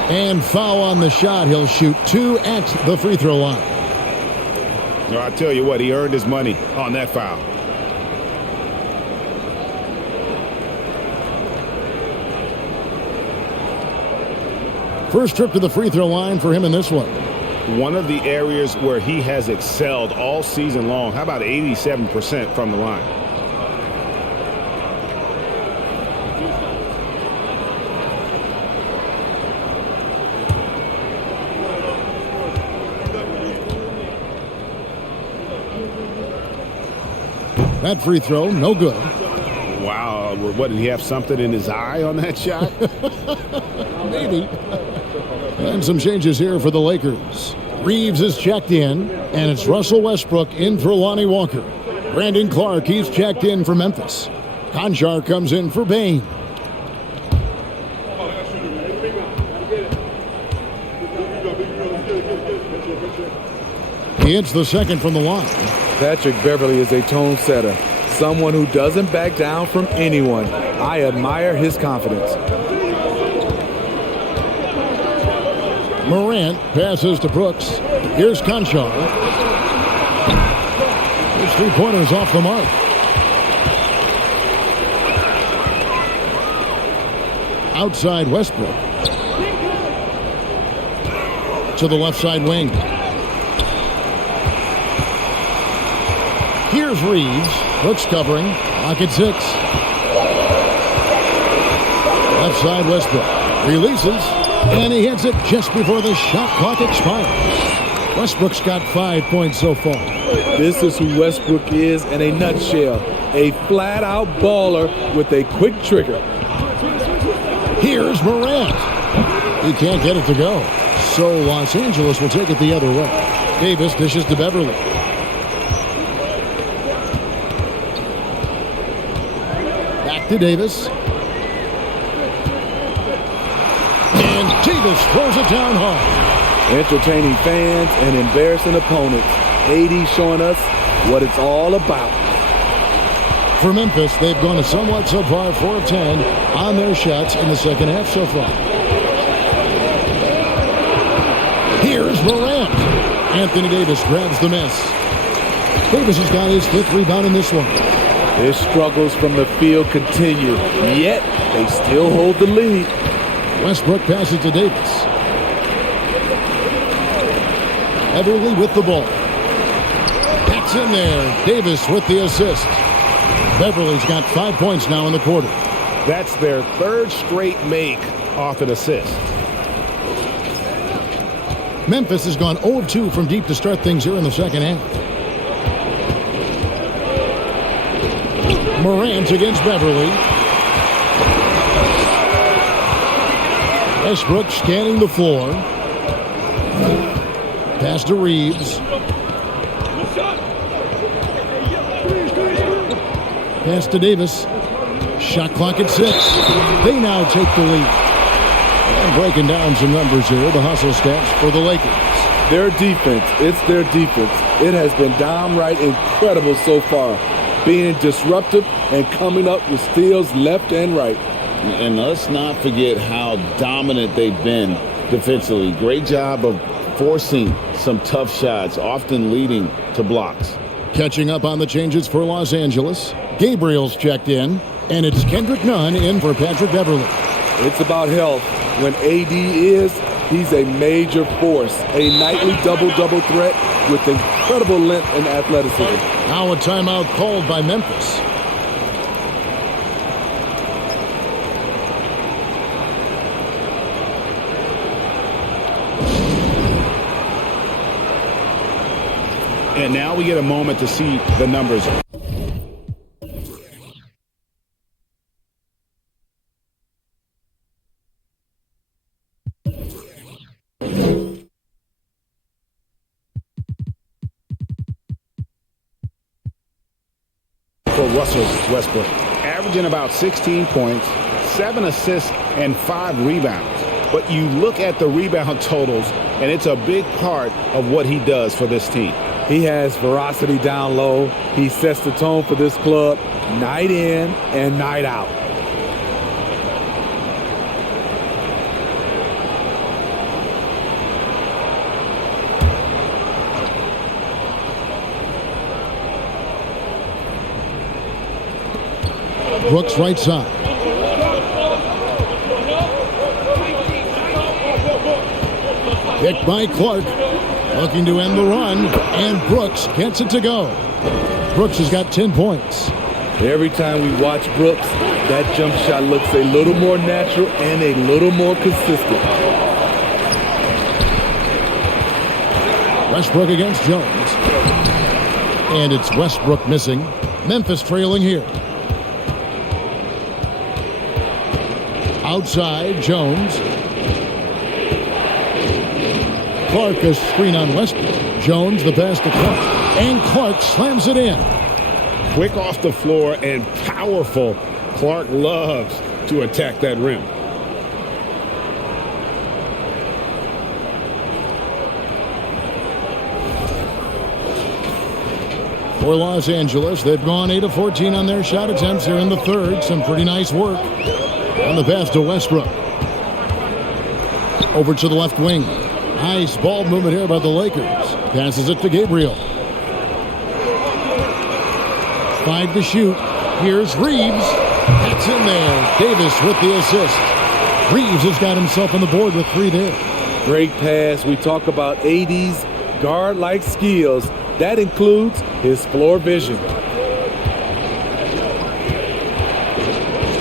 And foul on the shot. He'll shoot 2 at the free throw line. No, I tell you what, he earned his money on that foul. First trip to the free throw line for him in this one. one of the areas where he has excelled all season long. How about 87% from the line? That free throw, no good. Wow, what, did he have something in his eye on that shot? Maybe. And some changes here for the Lakers. Reeves is checked in, and it's Russell Westbrook in for Lonnie Walker. Brandon Clark, he's checked in for Memphis. Conchar comes in for Bain. He hits the second from the line. Patrick Beverly is a tone setter, someone who doesn't back down from anyone. I admire his confidence. Morant passes to Brooks. Here's Conchar. His three-pointers off the mark. Outside Westbrook. To the left side wing. Here's Reeves. Brooks covering. Lock at 6. Left side Westbrook. Releases. And he hits it just before the shot clock expires. Westbrook's got 5 points so far. This is who Westbrook is in a nutshell. A flat-out baller with a quick trigger. Here's Morant. He can't get it to go. So Los Angeles will take it the other way. Davis dishes to Beverly. Back to Davis. And Davis throws it down hard. Entertaining fans and embarrassing opponents. AD showing us what it's all about. For Memphis, they've gone a somewhat subpar 4 of 10 on their shots in the second half so far. Here's Morant. Anthony Davis grabs the miss. Davis has got his 5th rebound in this one. His struggles from the field continue, yet they still hold the lead. Westbrook passes to Davis. Beverly with the ball. That's in there. Davis with the assist. Beverly's got 5 points now in the quarter. That's their 3rd straight make off an assist. Memphis has gone 0 of 2 from deep to start things here in the second half. Morant against Beverly. Westbrook scanning the floor. Pass to Reeves. Pass to Davis. Shot clock at 6. They now take the lead. And breaking down some numbers here, the hustle stats for the Lakers. Their defense, it's their defense. It has been downright incredible so far, being disruptive and coming up with steals left and right. And let's not forget how dominant they've been defensively. Great job of forcing some tough shots, often leading to blocks. Catching up on the changes for Los Angeles. Gabriel's checked in, and it's Kendrick Nunn in for Patrick Beverly. It's about health. When AD is, he's a major force, a nightly double-double threat with incredible length and athleticism. Now a timeout called by Memphis. And now we get a moment to see the numbers. For Russell Westbrook, averaging about 16 points, 7 assists, and 5 rebounds. But you look at the rebound totals, and it's a big part of what he does for this team. He has veracity down low. He sets the tone for this club night in and night out. Brooks right side. Picked by Clark. Looking to end the run, and Brooks gets it to go. Brooks has got 10 points. Every time we watch Brooks, that jump shot looks a little more natural and a little more consistent. Westbrook against Jones. And it's Westbrook missing. Memphis trailing here. Outside, Jones. Clark a screen on Westbrook. Jones the pass to Clark. And Clark slams it in. Quick off the floor and powerful. Clark loves to attack that rim. For Los Angeles, they've gone 8 of 14 on their shot attempts here in the third. Some pretty nice work on the pass to Westbrook. Over to the left wing. Nice ball movement here by the Lakers. Passes it to Gabriel. 5 to shoot. Here's Reeves. That's in there. Davis with the assist. Reeves has got himself on the board with 3 there. Great pass. We talk about AD's guard-like skills. That includes his floor vision.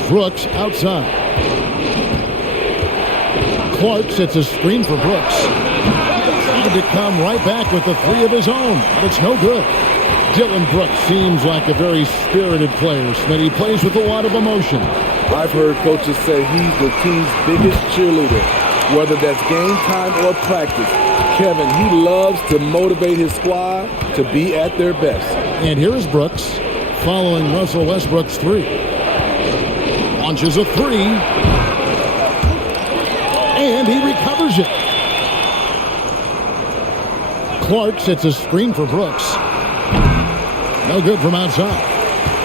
Brooks outside. Clark sets a screen for Brooks. Tried to come right back with the 3 of his own, but it's no good. Dylan Brooks seems like a very spirited player, Smith. He plays with a lot of emotion. I've heard coaches say he's the team's biggest cheerleader, whether that's game time or practice. Kevin, he loves to motivate his squad to be at their best. And here's Brooks following Russell Westbrook's 3. Launches a 3. And he recovers it. Clark sets a screen for Brooks. No good from outside.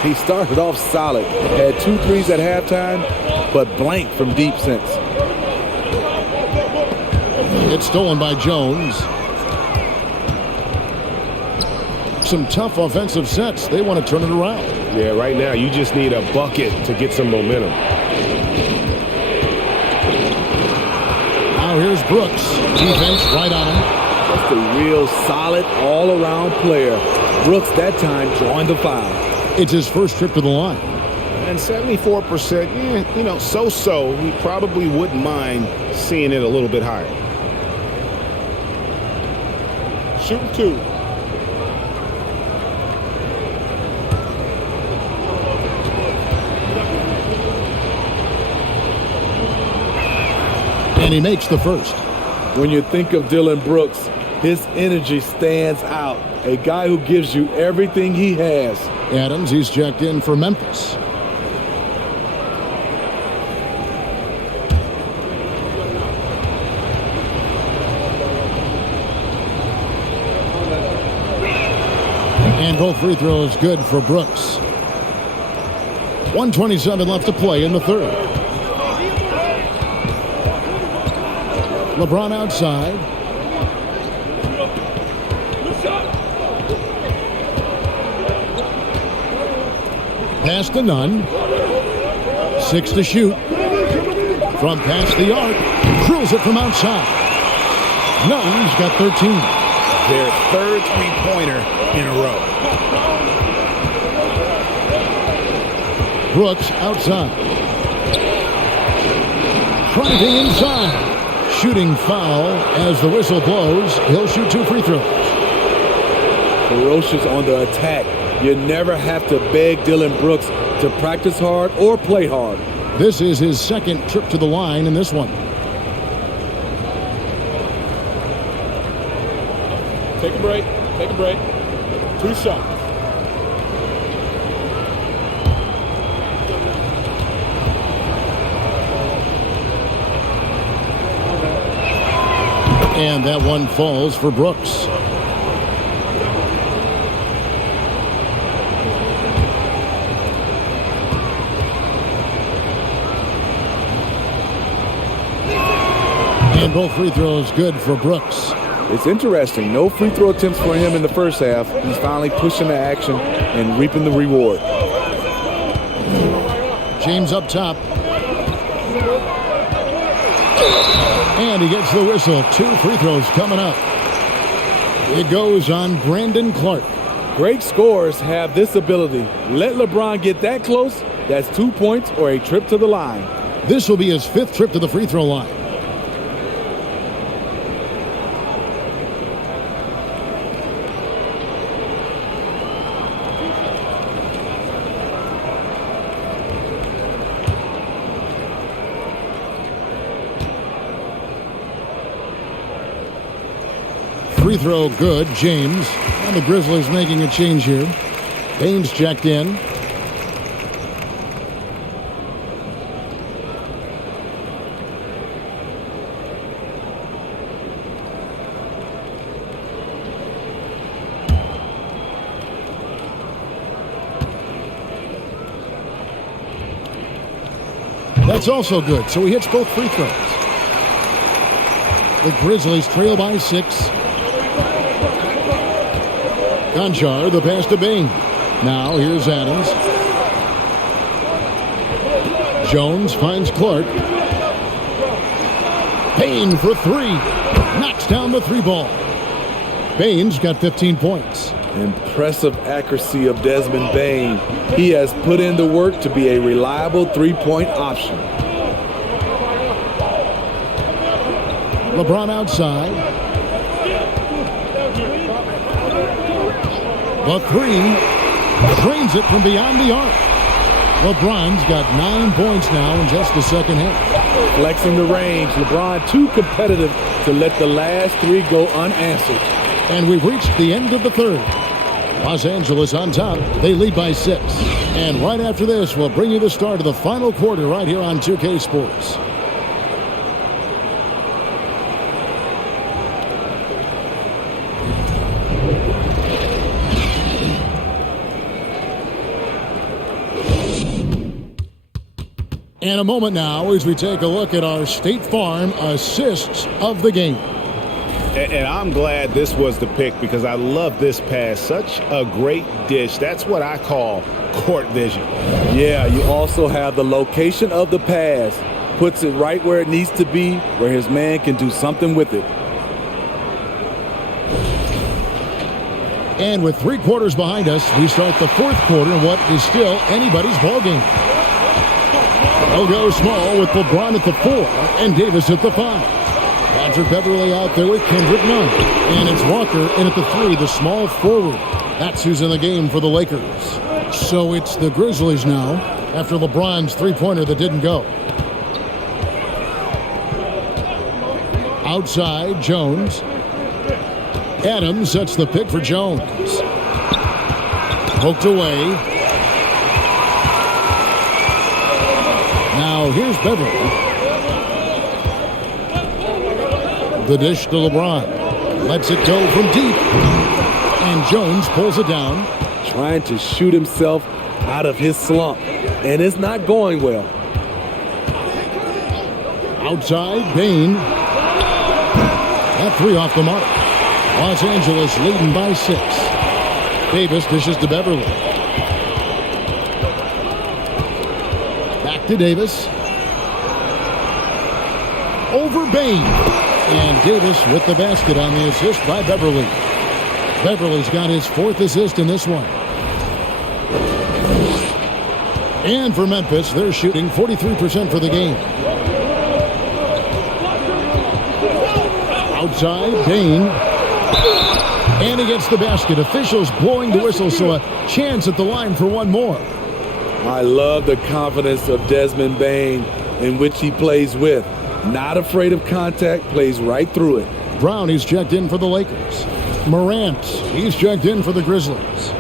He started off solid, had 2 threes at halftime, but blanked from deep since. It's stolen by Jones. Some tough offensive sets. They want to turn it around. Yeah, right now you just need a bucket to get some momentum. Now here's Brooks. Defense right on him. Just a real solid all-around player. Brooks that time drawing the foul. It's his first trip to the line. And 74%, so-so. We probably wouldn't mind seeing it a little bit higher. Shooting 2. And he makes the first. When you think of Dylan Brooks, his energy stands out. A guy who gives you everything he has. Adams, he's checked in for Memphis. And both free throws good for Brooks. 1:27 left to play in the third. LeBron outside. Pass to Nunn. 6 to shoot. From past the arc. Drills it from outside. Nunn's got 13. Their third three-pointer in a row. Brooks outside. Driving inside. Shooting foul as the whistle blows. He'll shoot 2 free throws. Ferocious on the attack. You never have to beg Dylan Brooks to practice hard or play hard. This is his second trip to the line in this one. Take a break. Take a break. 2 shots. And that one falls for Brooks. And both free throws good for Brooks. It's interesting. No free throw attempts for him in the first half. He's finally pushing the action and reaping the reward. James up top. And he gets the whistle. 2 free throws coming up. It goes on Brandon Clark. Great scorers have this ability. Let LeBron get that close, that's 2 points or a trip to the line. This will be his 5th trip to the free throw line. Free throw good, James. And the Grizzlies making a change here. Baines checked in. That's also good, so he hits both free throws. The Grizzlies trail by 6. Conchar, the pass to Bain. Now here's Adams. Jones finds Clark. Bain for 3. Knocks down the 3 ball. Bain's got 15 points. Impressive accuracy of Desmond Bain. He has put in the work to be a reliable 3-point option. LeBron outside. The 3 drains it from beyond the arc. LeBron's got 9 points now in just the second half. Flexing the range. LeBron too competitive to let the last 3 go unanswered. And we've reached the end of the third. Los Angeles on top. They lead by 6. And right after this, we'll bring you the start of the final quarter right here on 2K Sports. In a moment now as we take a look at our State Farm assists of the game. And I'm glad this was the pick because I love this pass. Such a great dish. That's what I call court vision. Yeah, you also have the location of the pass. Puts it right where it needs to be, where his man can do something with it. And with 3 quarters behind us, we start the 4th quarter in what is still anybody's ballgame. They'll go small with LeBron at the 4 and Davis at the 5. Patrick Beverly out there with Kendrick Nunn. And it's Walker in at the 3, the small forward. That's who's in the game for the Lakers. So it's the Grizzlies now after LeBron's 3-pointer that didn't go. Outside, Jones. Adams sets the pick for Jones. Poked away. Now here's Beverly. The dish to LeBron. Lets it go from deep. And Jones pulls it down. Trying to shoot himself out of his slump. And it's not going well. Outside, Bain. That 3 off the mark. Los Angeles leading by 6. Davis dishes to Beverly. Back to Davis. Over Bain. And Davis with the basket on the assist by Beverly. Beverly's got his 4th assist in this one. And for Memphis, they're shooting 43% for the game. Outside, Bain. And he gets the basket. Officials blowing the whistle, so a chance at the line for one more. I love the confidence of Desmond Bain in which he plays with. Not afraid of contact, plays right through it. Brown, he's checked in for the Lakers. Morant, he's checked in for the Grizzlies.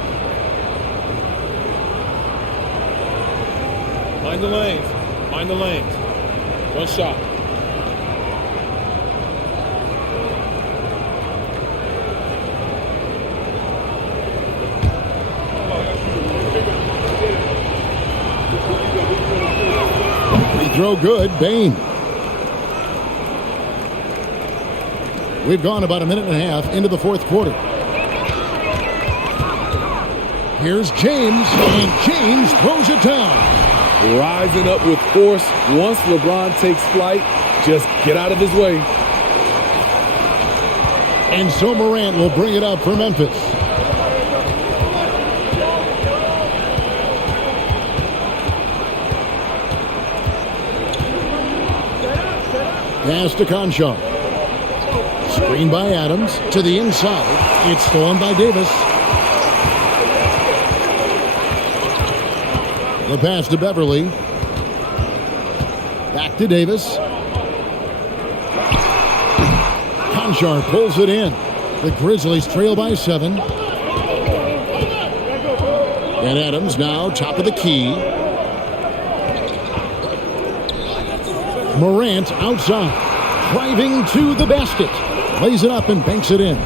Mind the lanes. Mind the lanes. One shot. Free throw good, Bain. We've gone about a minute and a half into the 4th quarter. Here's James, and James throws it down. Rising up with force. Once LeBron takes flight, just get out of his way. And so Morant will bring it up for Memphis. Pass to Conchar. Screen by Adams to the inside. It's stolen by Davis. The pass to Beverly. Back to Davis. Conchar pulls it in. The Grizzlies trail by 7. And Adams now top of the key. Morant outside. Driving to the basket. Lays it up and banks it in.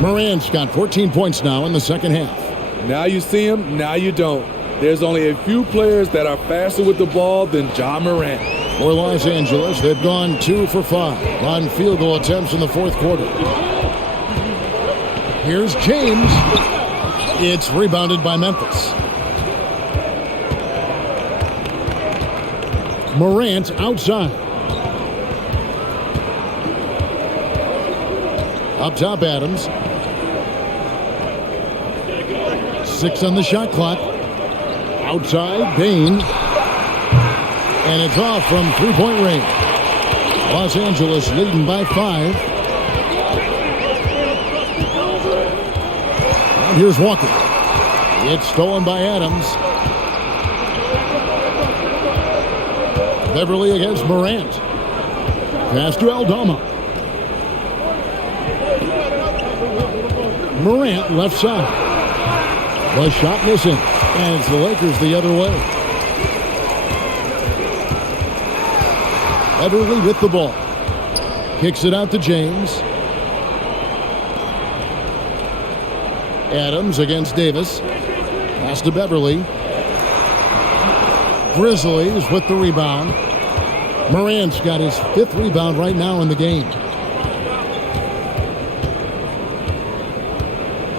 Morant's got 14 points now in the second half. Now you see him, now you don't. There's only a few players that are faster with the ball than John Morant. For Los Angeles, they've gone 2 for 5 on field goal attempts in the fourth quarter. Here's James. It's rebounded by Memphis. Morant outside. Up top, Adams. 6 on the shot clock. Outside, Bain. And it's off from three-point range. Los Angeles leading by 5. And here's Walker. It's stolen by Adams. Beverly against Morant. Pass to Aldama. Morant left side. The shot missing. And it's the Lakers the other way. Beverly with the ball. Kicks it out to James. Adams against Davis. Pass to Beverly. Grizzlies with the rebound. Morant's got his 5th rebound right now in the game.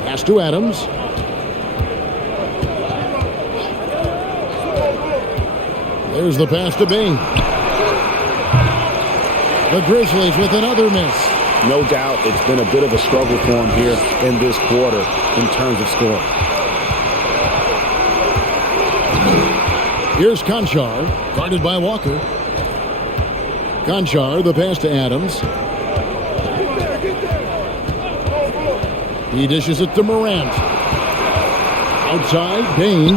Pass to Adams. There's the pass to Bain. The Grizzlies with another miss. No doubt it's been a bit of a struggle for him here in this quarter in terms of scoring. Here's Conchar, guarded by Walker. Conchar, the pass to Adams. He dishes it to Morant. Outside, Bain.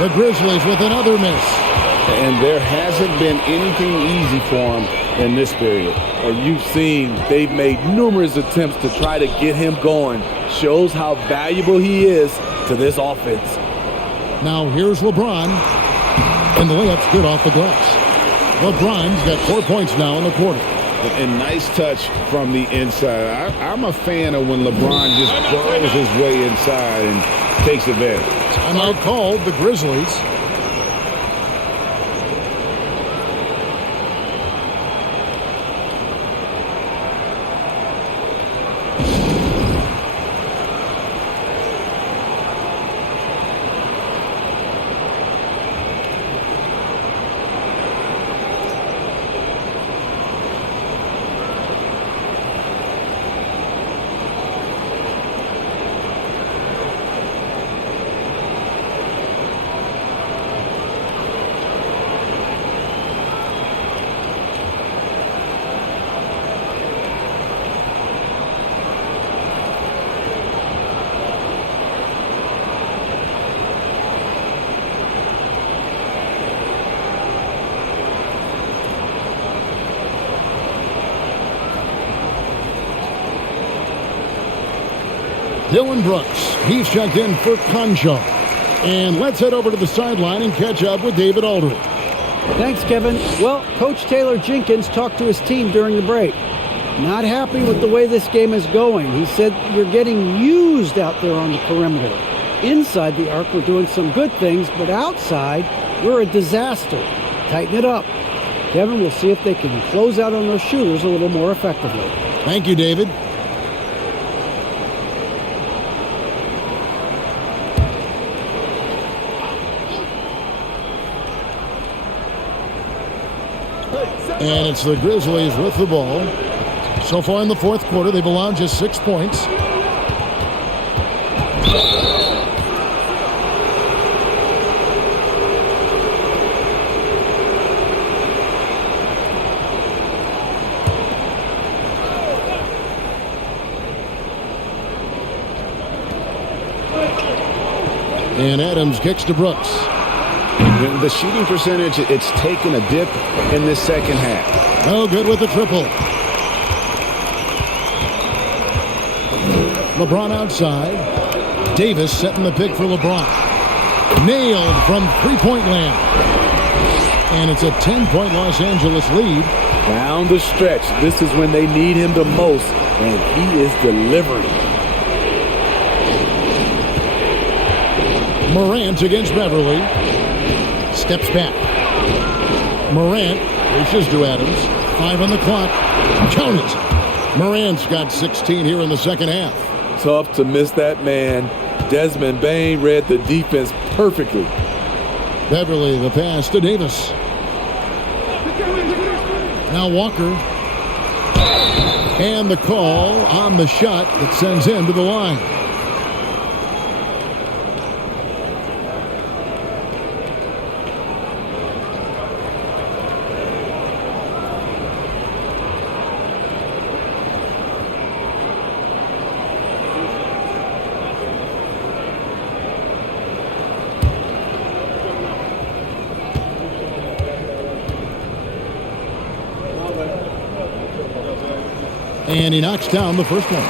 The Grizzlies with another miss. And there hasn't been anything easy for him in this period. And you've seen they've made numerous attempts to try to get him going. Shows how valuable he is to this offense. Now here's LeBron. And the layup's good off the glass. LeBron's got 4 points now in the quarter. And nice touch from the inside. I'm a fan of when LeBron just burrows his way inside and takes advantage. Timeout called the Grizzlies. Dylan Brooks, he's checked in for Conchar. And let's head over to the sideline and catch up with David Aldridge. Thanks, Kevin. Well, Coach Taylor Jenkins talked to his team during the break. Not happy with the way this game is going. He said, "You're getting used out there on the perimeter. Inside the arc, we're doing some good things, but outside, we're a disaster. Tighten it up." Kevin, we'll see if they can close out on those shooters a little more effectively. Thank you, David. And it's the Grizzlies with the ball. So far in the fourth quarter, they've allowed just 6 points. And Adams kicks to Brooks. The shooting percentage, it's taken a dip in this second half. No good with the triple. LeBron outside. Davis setting the pick for LeBron. Nailed from three-point land. And it's a 10-point Los Angeles lead. Down the stretch, this is when they need him the most, and he is delivering. Morant against Beverly. Steps back. Morant reaches to Adams. 5 on the clock. Count it. Morant's got 16 here in the second half. Tough to miss that man. Desmond Bane read the defense perfectly. Beverly, the pass to Davis. Now Walker. And the call on the shot that sends him to the line. And he knocks down the first one.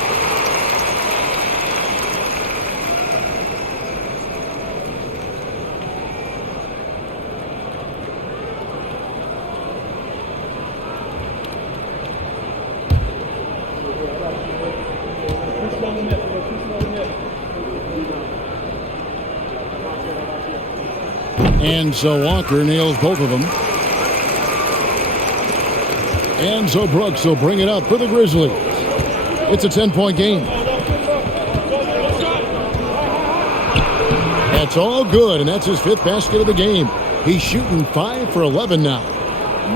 And so Walker nails both of them. And so Brooks will bring it up for the Grizzlies. It's a 10-point game. That's all good, and that's his 5th basket of the game. He's shooting 5 for 11 now.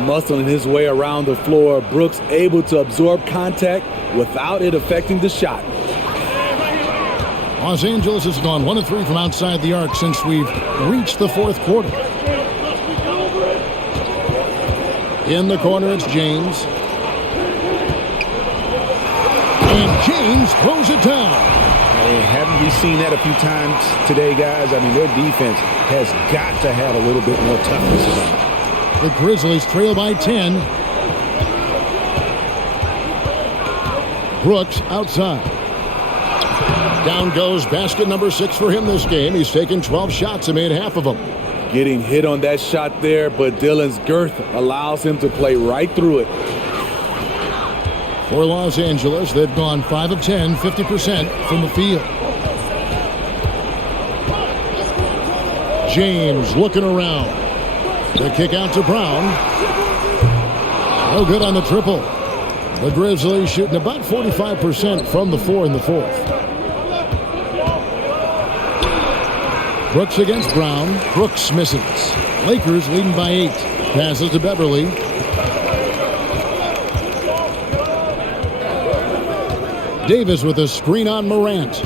Muscling his way around the floor, Brooks able to absorb contact without it affecting the shot. Los Angeles has gone 1 of 3 from outside the arc since we've reached the fourth quarter. In the corner, it's James. And James throws it down. Haven't we seen that a few times today, guys? I mean, their defense has got to have a little bit more toughness about it. The Grizzlies trail by 10. Brooks outside. Down goes basket number 6 for him this game. He's taken 12 shots and made half of them. Getting hit on that shot there, but Dillon's girth allows him to play right through it. For Los Angeles, they've gone 5 of 10, 50% from the field. James looking around. The kick out to Brown. No good on the triple. The Grizzlies shooting about 45% from the floor in the fourth. Brooks against Brown. Brooks misses. Lakers leading by 8. Passes to Beverly. Davis with a screen on Morant.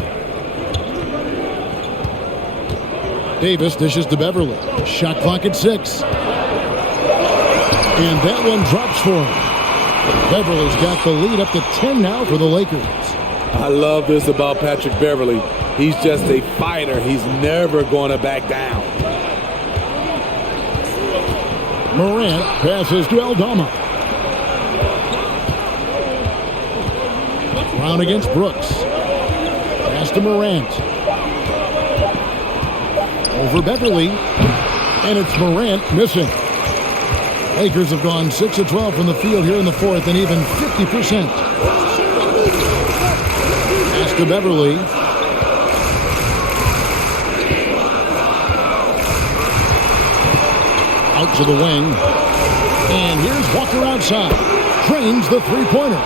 Davis dishes to Beverly. Shot clock at 6. And that one drops for him. Beverly's got the lead up to 10 now for the Lakers. I love this about Patrick Beverly. He's just a fighter. He's never going to back down. Morant passes to Aldama. Brown against Brooks. Pass to Morant. Over Beverly. And it's Morant missing. Lakers have gone 6 of 12 from the field here in the fourth and even 50%. Pass to Beverly. Out to the wing. And here's Walker outside. Trains the three-pointer.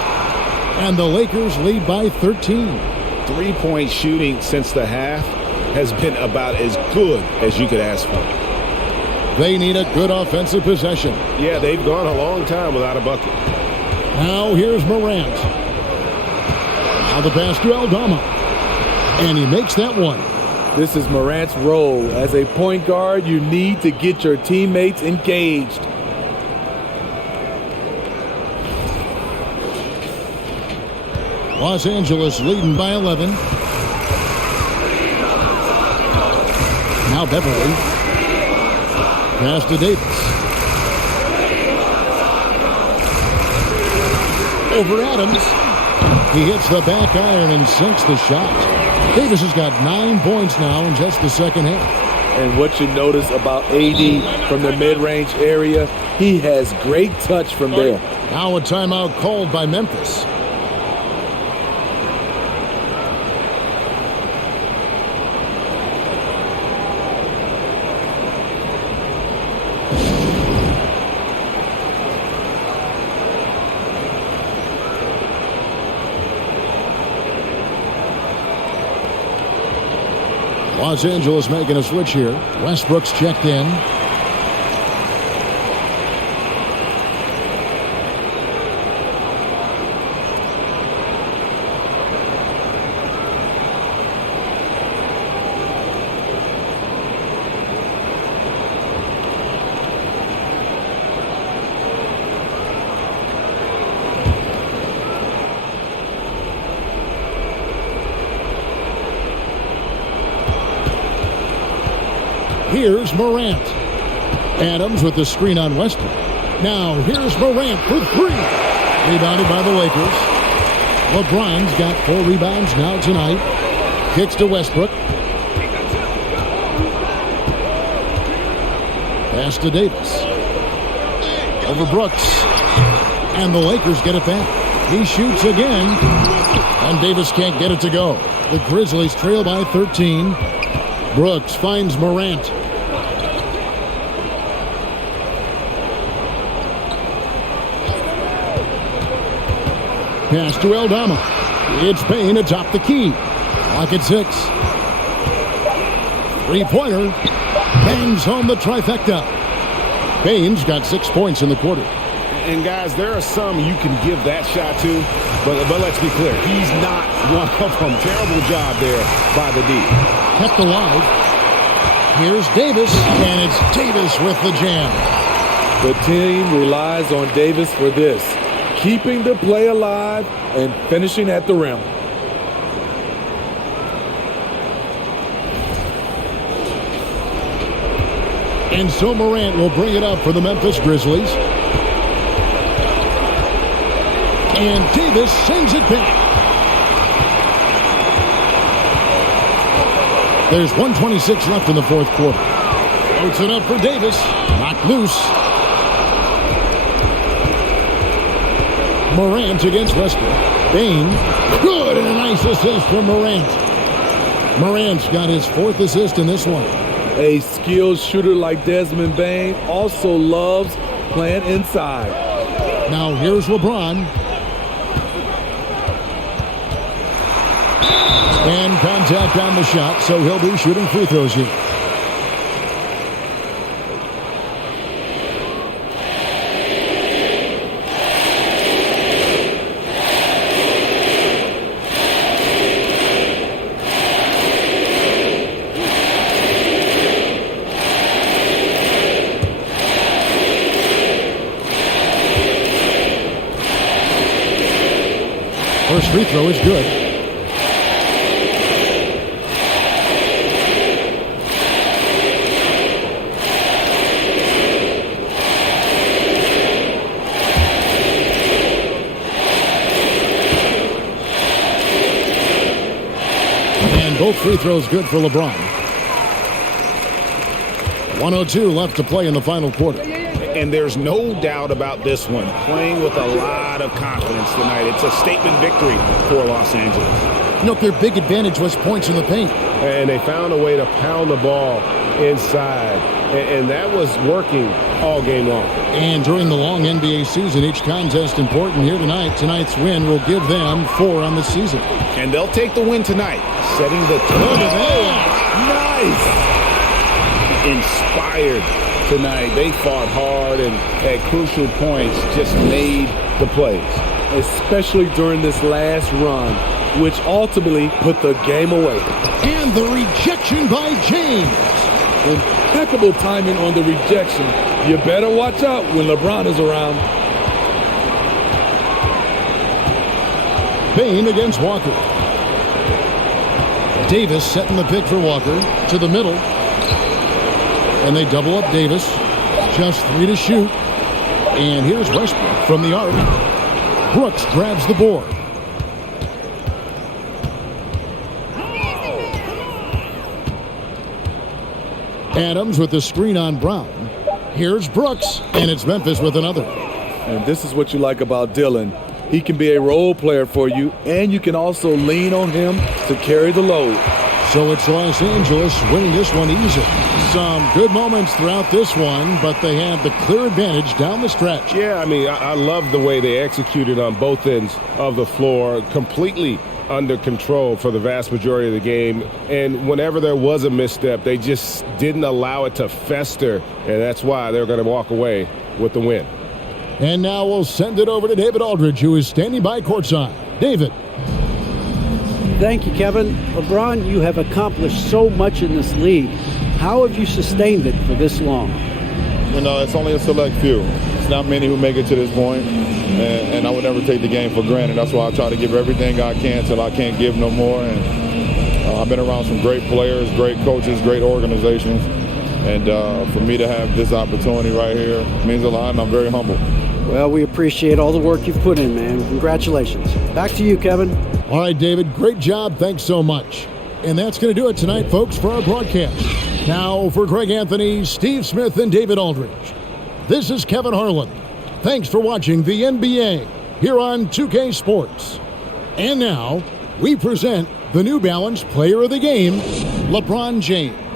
And the Lakers lead by 13. 3-point shooting since the half has been about as good as you could ask for. They need a good offensive possession. Yeah, they've gone a long time without a bucket. Now here's Morant. Now the pass to Aldama. And he makes that one. This is Morant's role. As a point guard, you need to get your teammates engaged. Los Angeles leading by 11. Now Beverly. Pass to Davis. Over Adams. He hits the back iron and sinks the shot. Davis has got 9 points now in just the second half. And what you notice about AD from the mid-range area, he has great touch from there. Now a timeout called by Memphis. Los Angeles making a switch here. Westbrook's checked in. Here's Morant. Adams with the screen on Westbrook. Now here's Morant for three. Rebounded by the Lakers. LeBron's got 4 rebounds now tonight. Kicks to Westbrook. Pass to Davis. Over Brooks. And the Lakers get it back. He shoots again. And Davis can't get it to go. The Grizzlies trail by 13. Brooks finds Morant. Pass to Aldama. It's Payne atop the key. Clock at 6. Three-pointer. Bangs home the trifecta. Payne's got 6 points in the quarter. And guys, there are some you can give that shot to, but let's be clear, he's not one of them. Terrible job there by the D. Kept alive. Here's Davis, and it's Davis with the jam. The team relies on Davis for this, keeping the play alive and finishing at the rim. And so Morant will bring it up for the Memphis Grizzlies. And Davis sends it back. There's 1:26 left in the fourth quarter. Puts it up for Davis. Knocked loose. Morant against Westbrook. Bain. Good, and a nice assist from Morant. Morant's got his 4th assist in this one. A skilled shooter like Desmond Bain also loves playing inside. Now here's LeBron. And contact on the shot, so he'll be shooting free throws here. First free throw is good. And both free throws good for LeBron. 1:02 left to play in the final quarter. And there's no doubt about this one. Playing with a lot of confidence tonight. It's a statement victory for Los Angeles. You know, their big advantage was points in the paint. And they found a way to pound the ball inside. And that was working all game long. And during the long NBA season, each contest important here tonight. Tonight's win will give them 4 on the season. And they'll take the win tonight, setting the tone. Nice! Inspired tonight. They fought hard and at crucial points just made the plays. Especially during this last run, which ultimately put the game away. And the rejection by James. Impeccable timing on the rejection. You better watch out when LeBron is around. Bain against Walker. Davis setting the pick for Walker to the middle. And they double up Davis. Just 3 to shoot. And here's Westbrook from the arc. Brooks grabs the board. Adams with the screen on Brown. Here's Brooks, and it's Memphis with another. And this is what you like about Dillon. He can be a role player for you, and you can also lean on him to carry the load. So it's Los Angeles winning this one easy. Some good moments throughout this one, but they have the clear advantage down the stretch. Yeah, I mean, I love the way they executed on both ends of the floor, completely under control for the vast majority of the game. And whenever there was a misstep, they just didn't allow it to fester, and that's why they're going to walk away with the win. And now we'll send it over to David Aldridge, who is standing by courtside. David. Thank you, Kevin. LeBron, you have accomplished so much in this league. How have you sustained it for this long? You know, it's only a select few. It's not many who make it to this point, and I would never take the game for granted. That's why I try to give everything I can till I can't give no more. And I've been around some great players, great coaches, great organizations. And for me to have this opportunity right here means a lot, and I'm very humble. Well, we appreciate all the work you've put in, man. Congratulations. Back to you, Kevin. All right, David, great job. Thanks so much. And that's going to do it tonight, folks, for our broadcast. Now, for Greg Anthony, Steve Smith, and David Aldridge, this is Kevin Harlan. Thanks for watching the NBA here on 2K Sports. And now, we present the New Balance Player of the Game, LeBron James.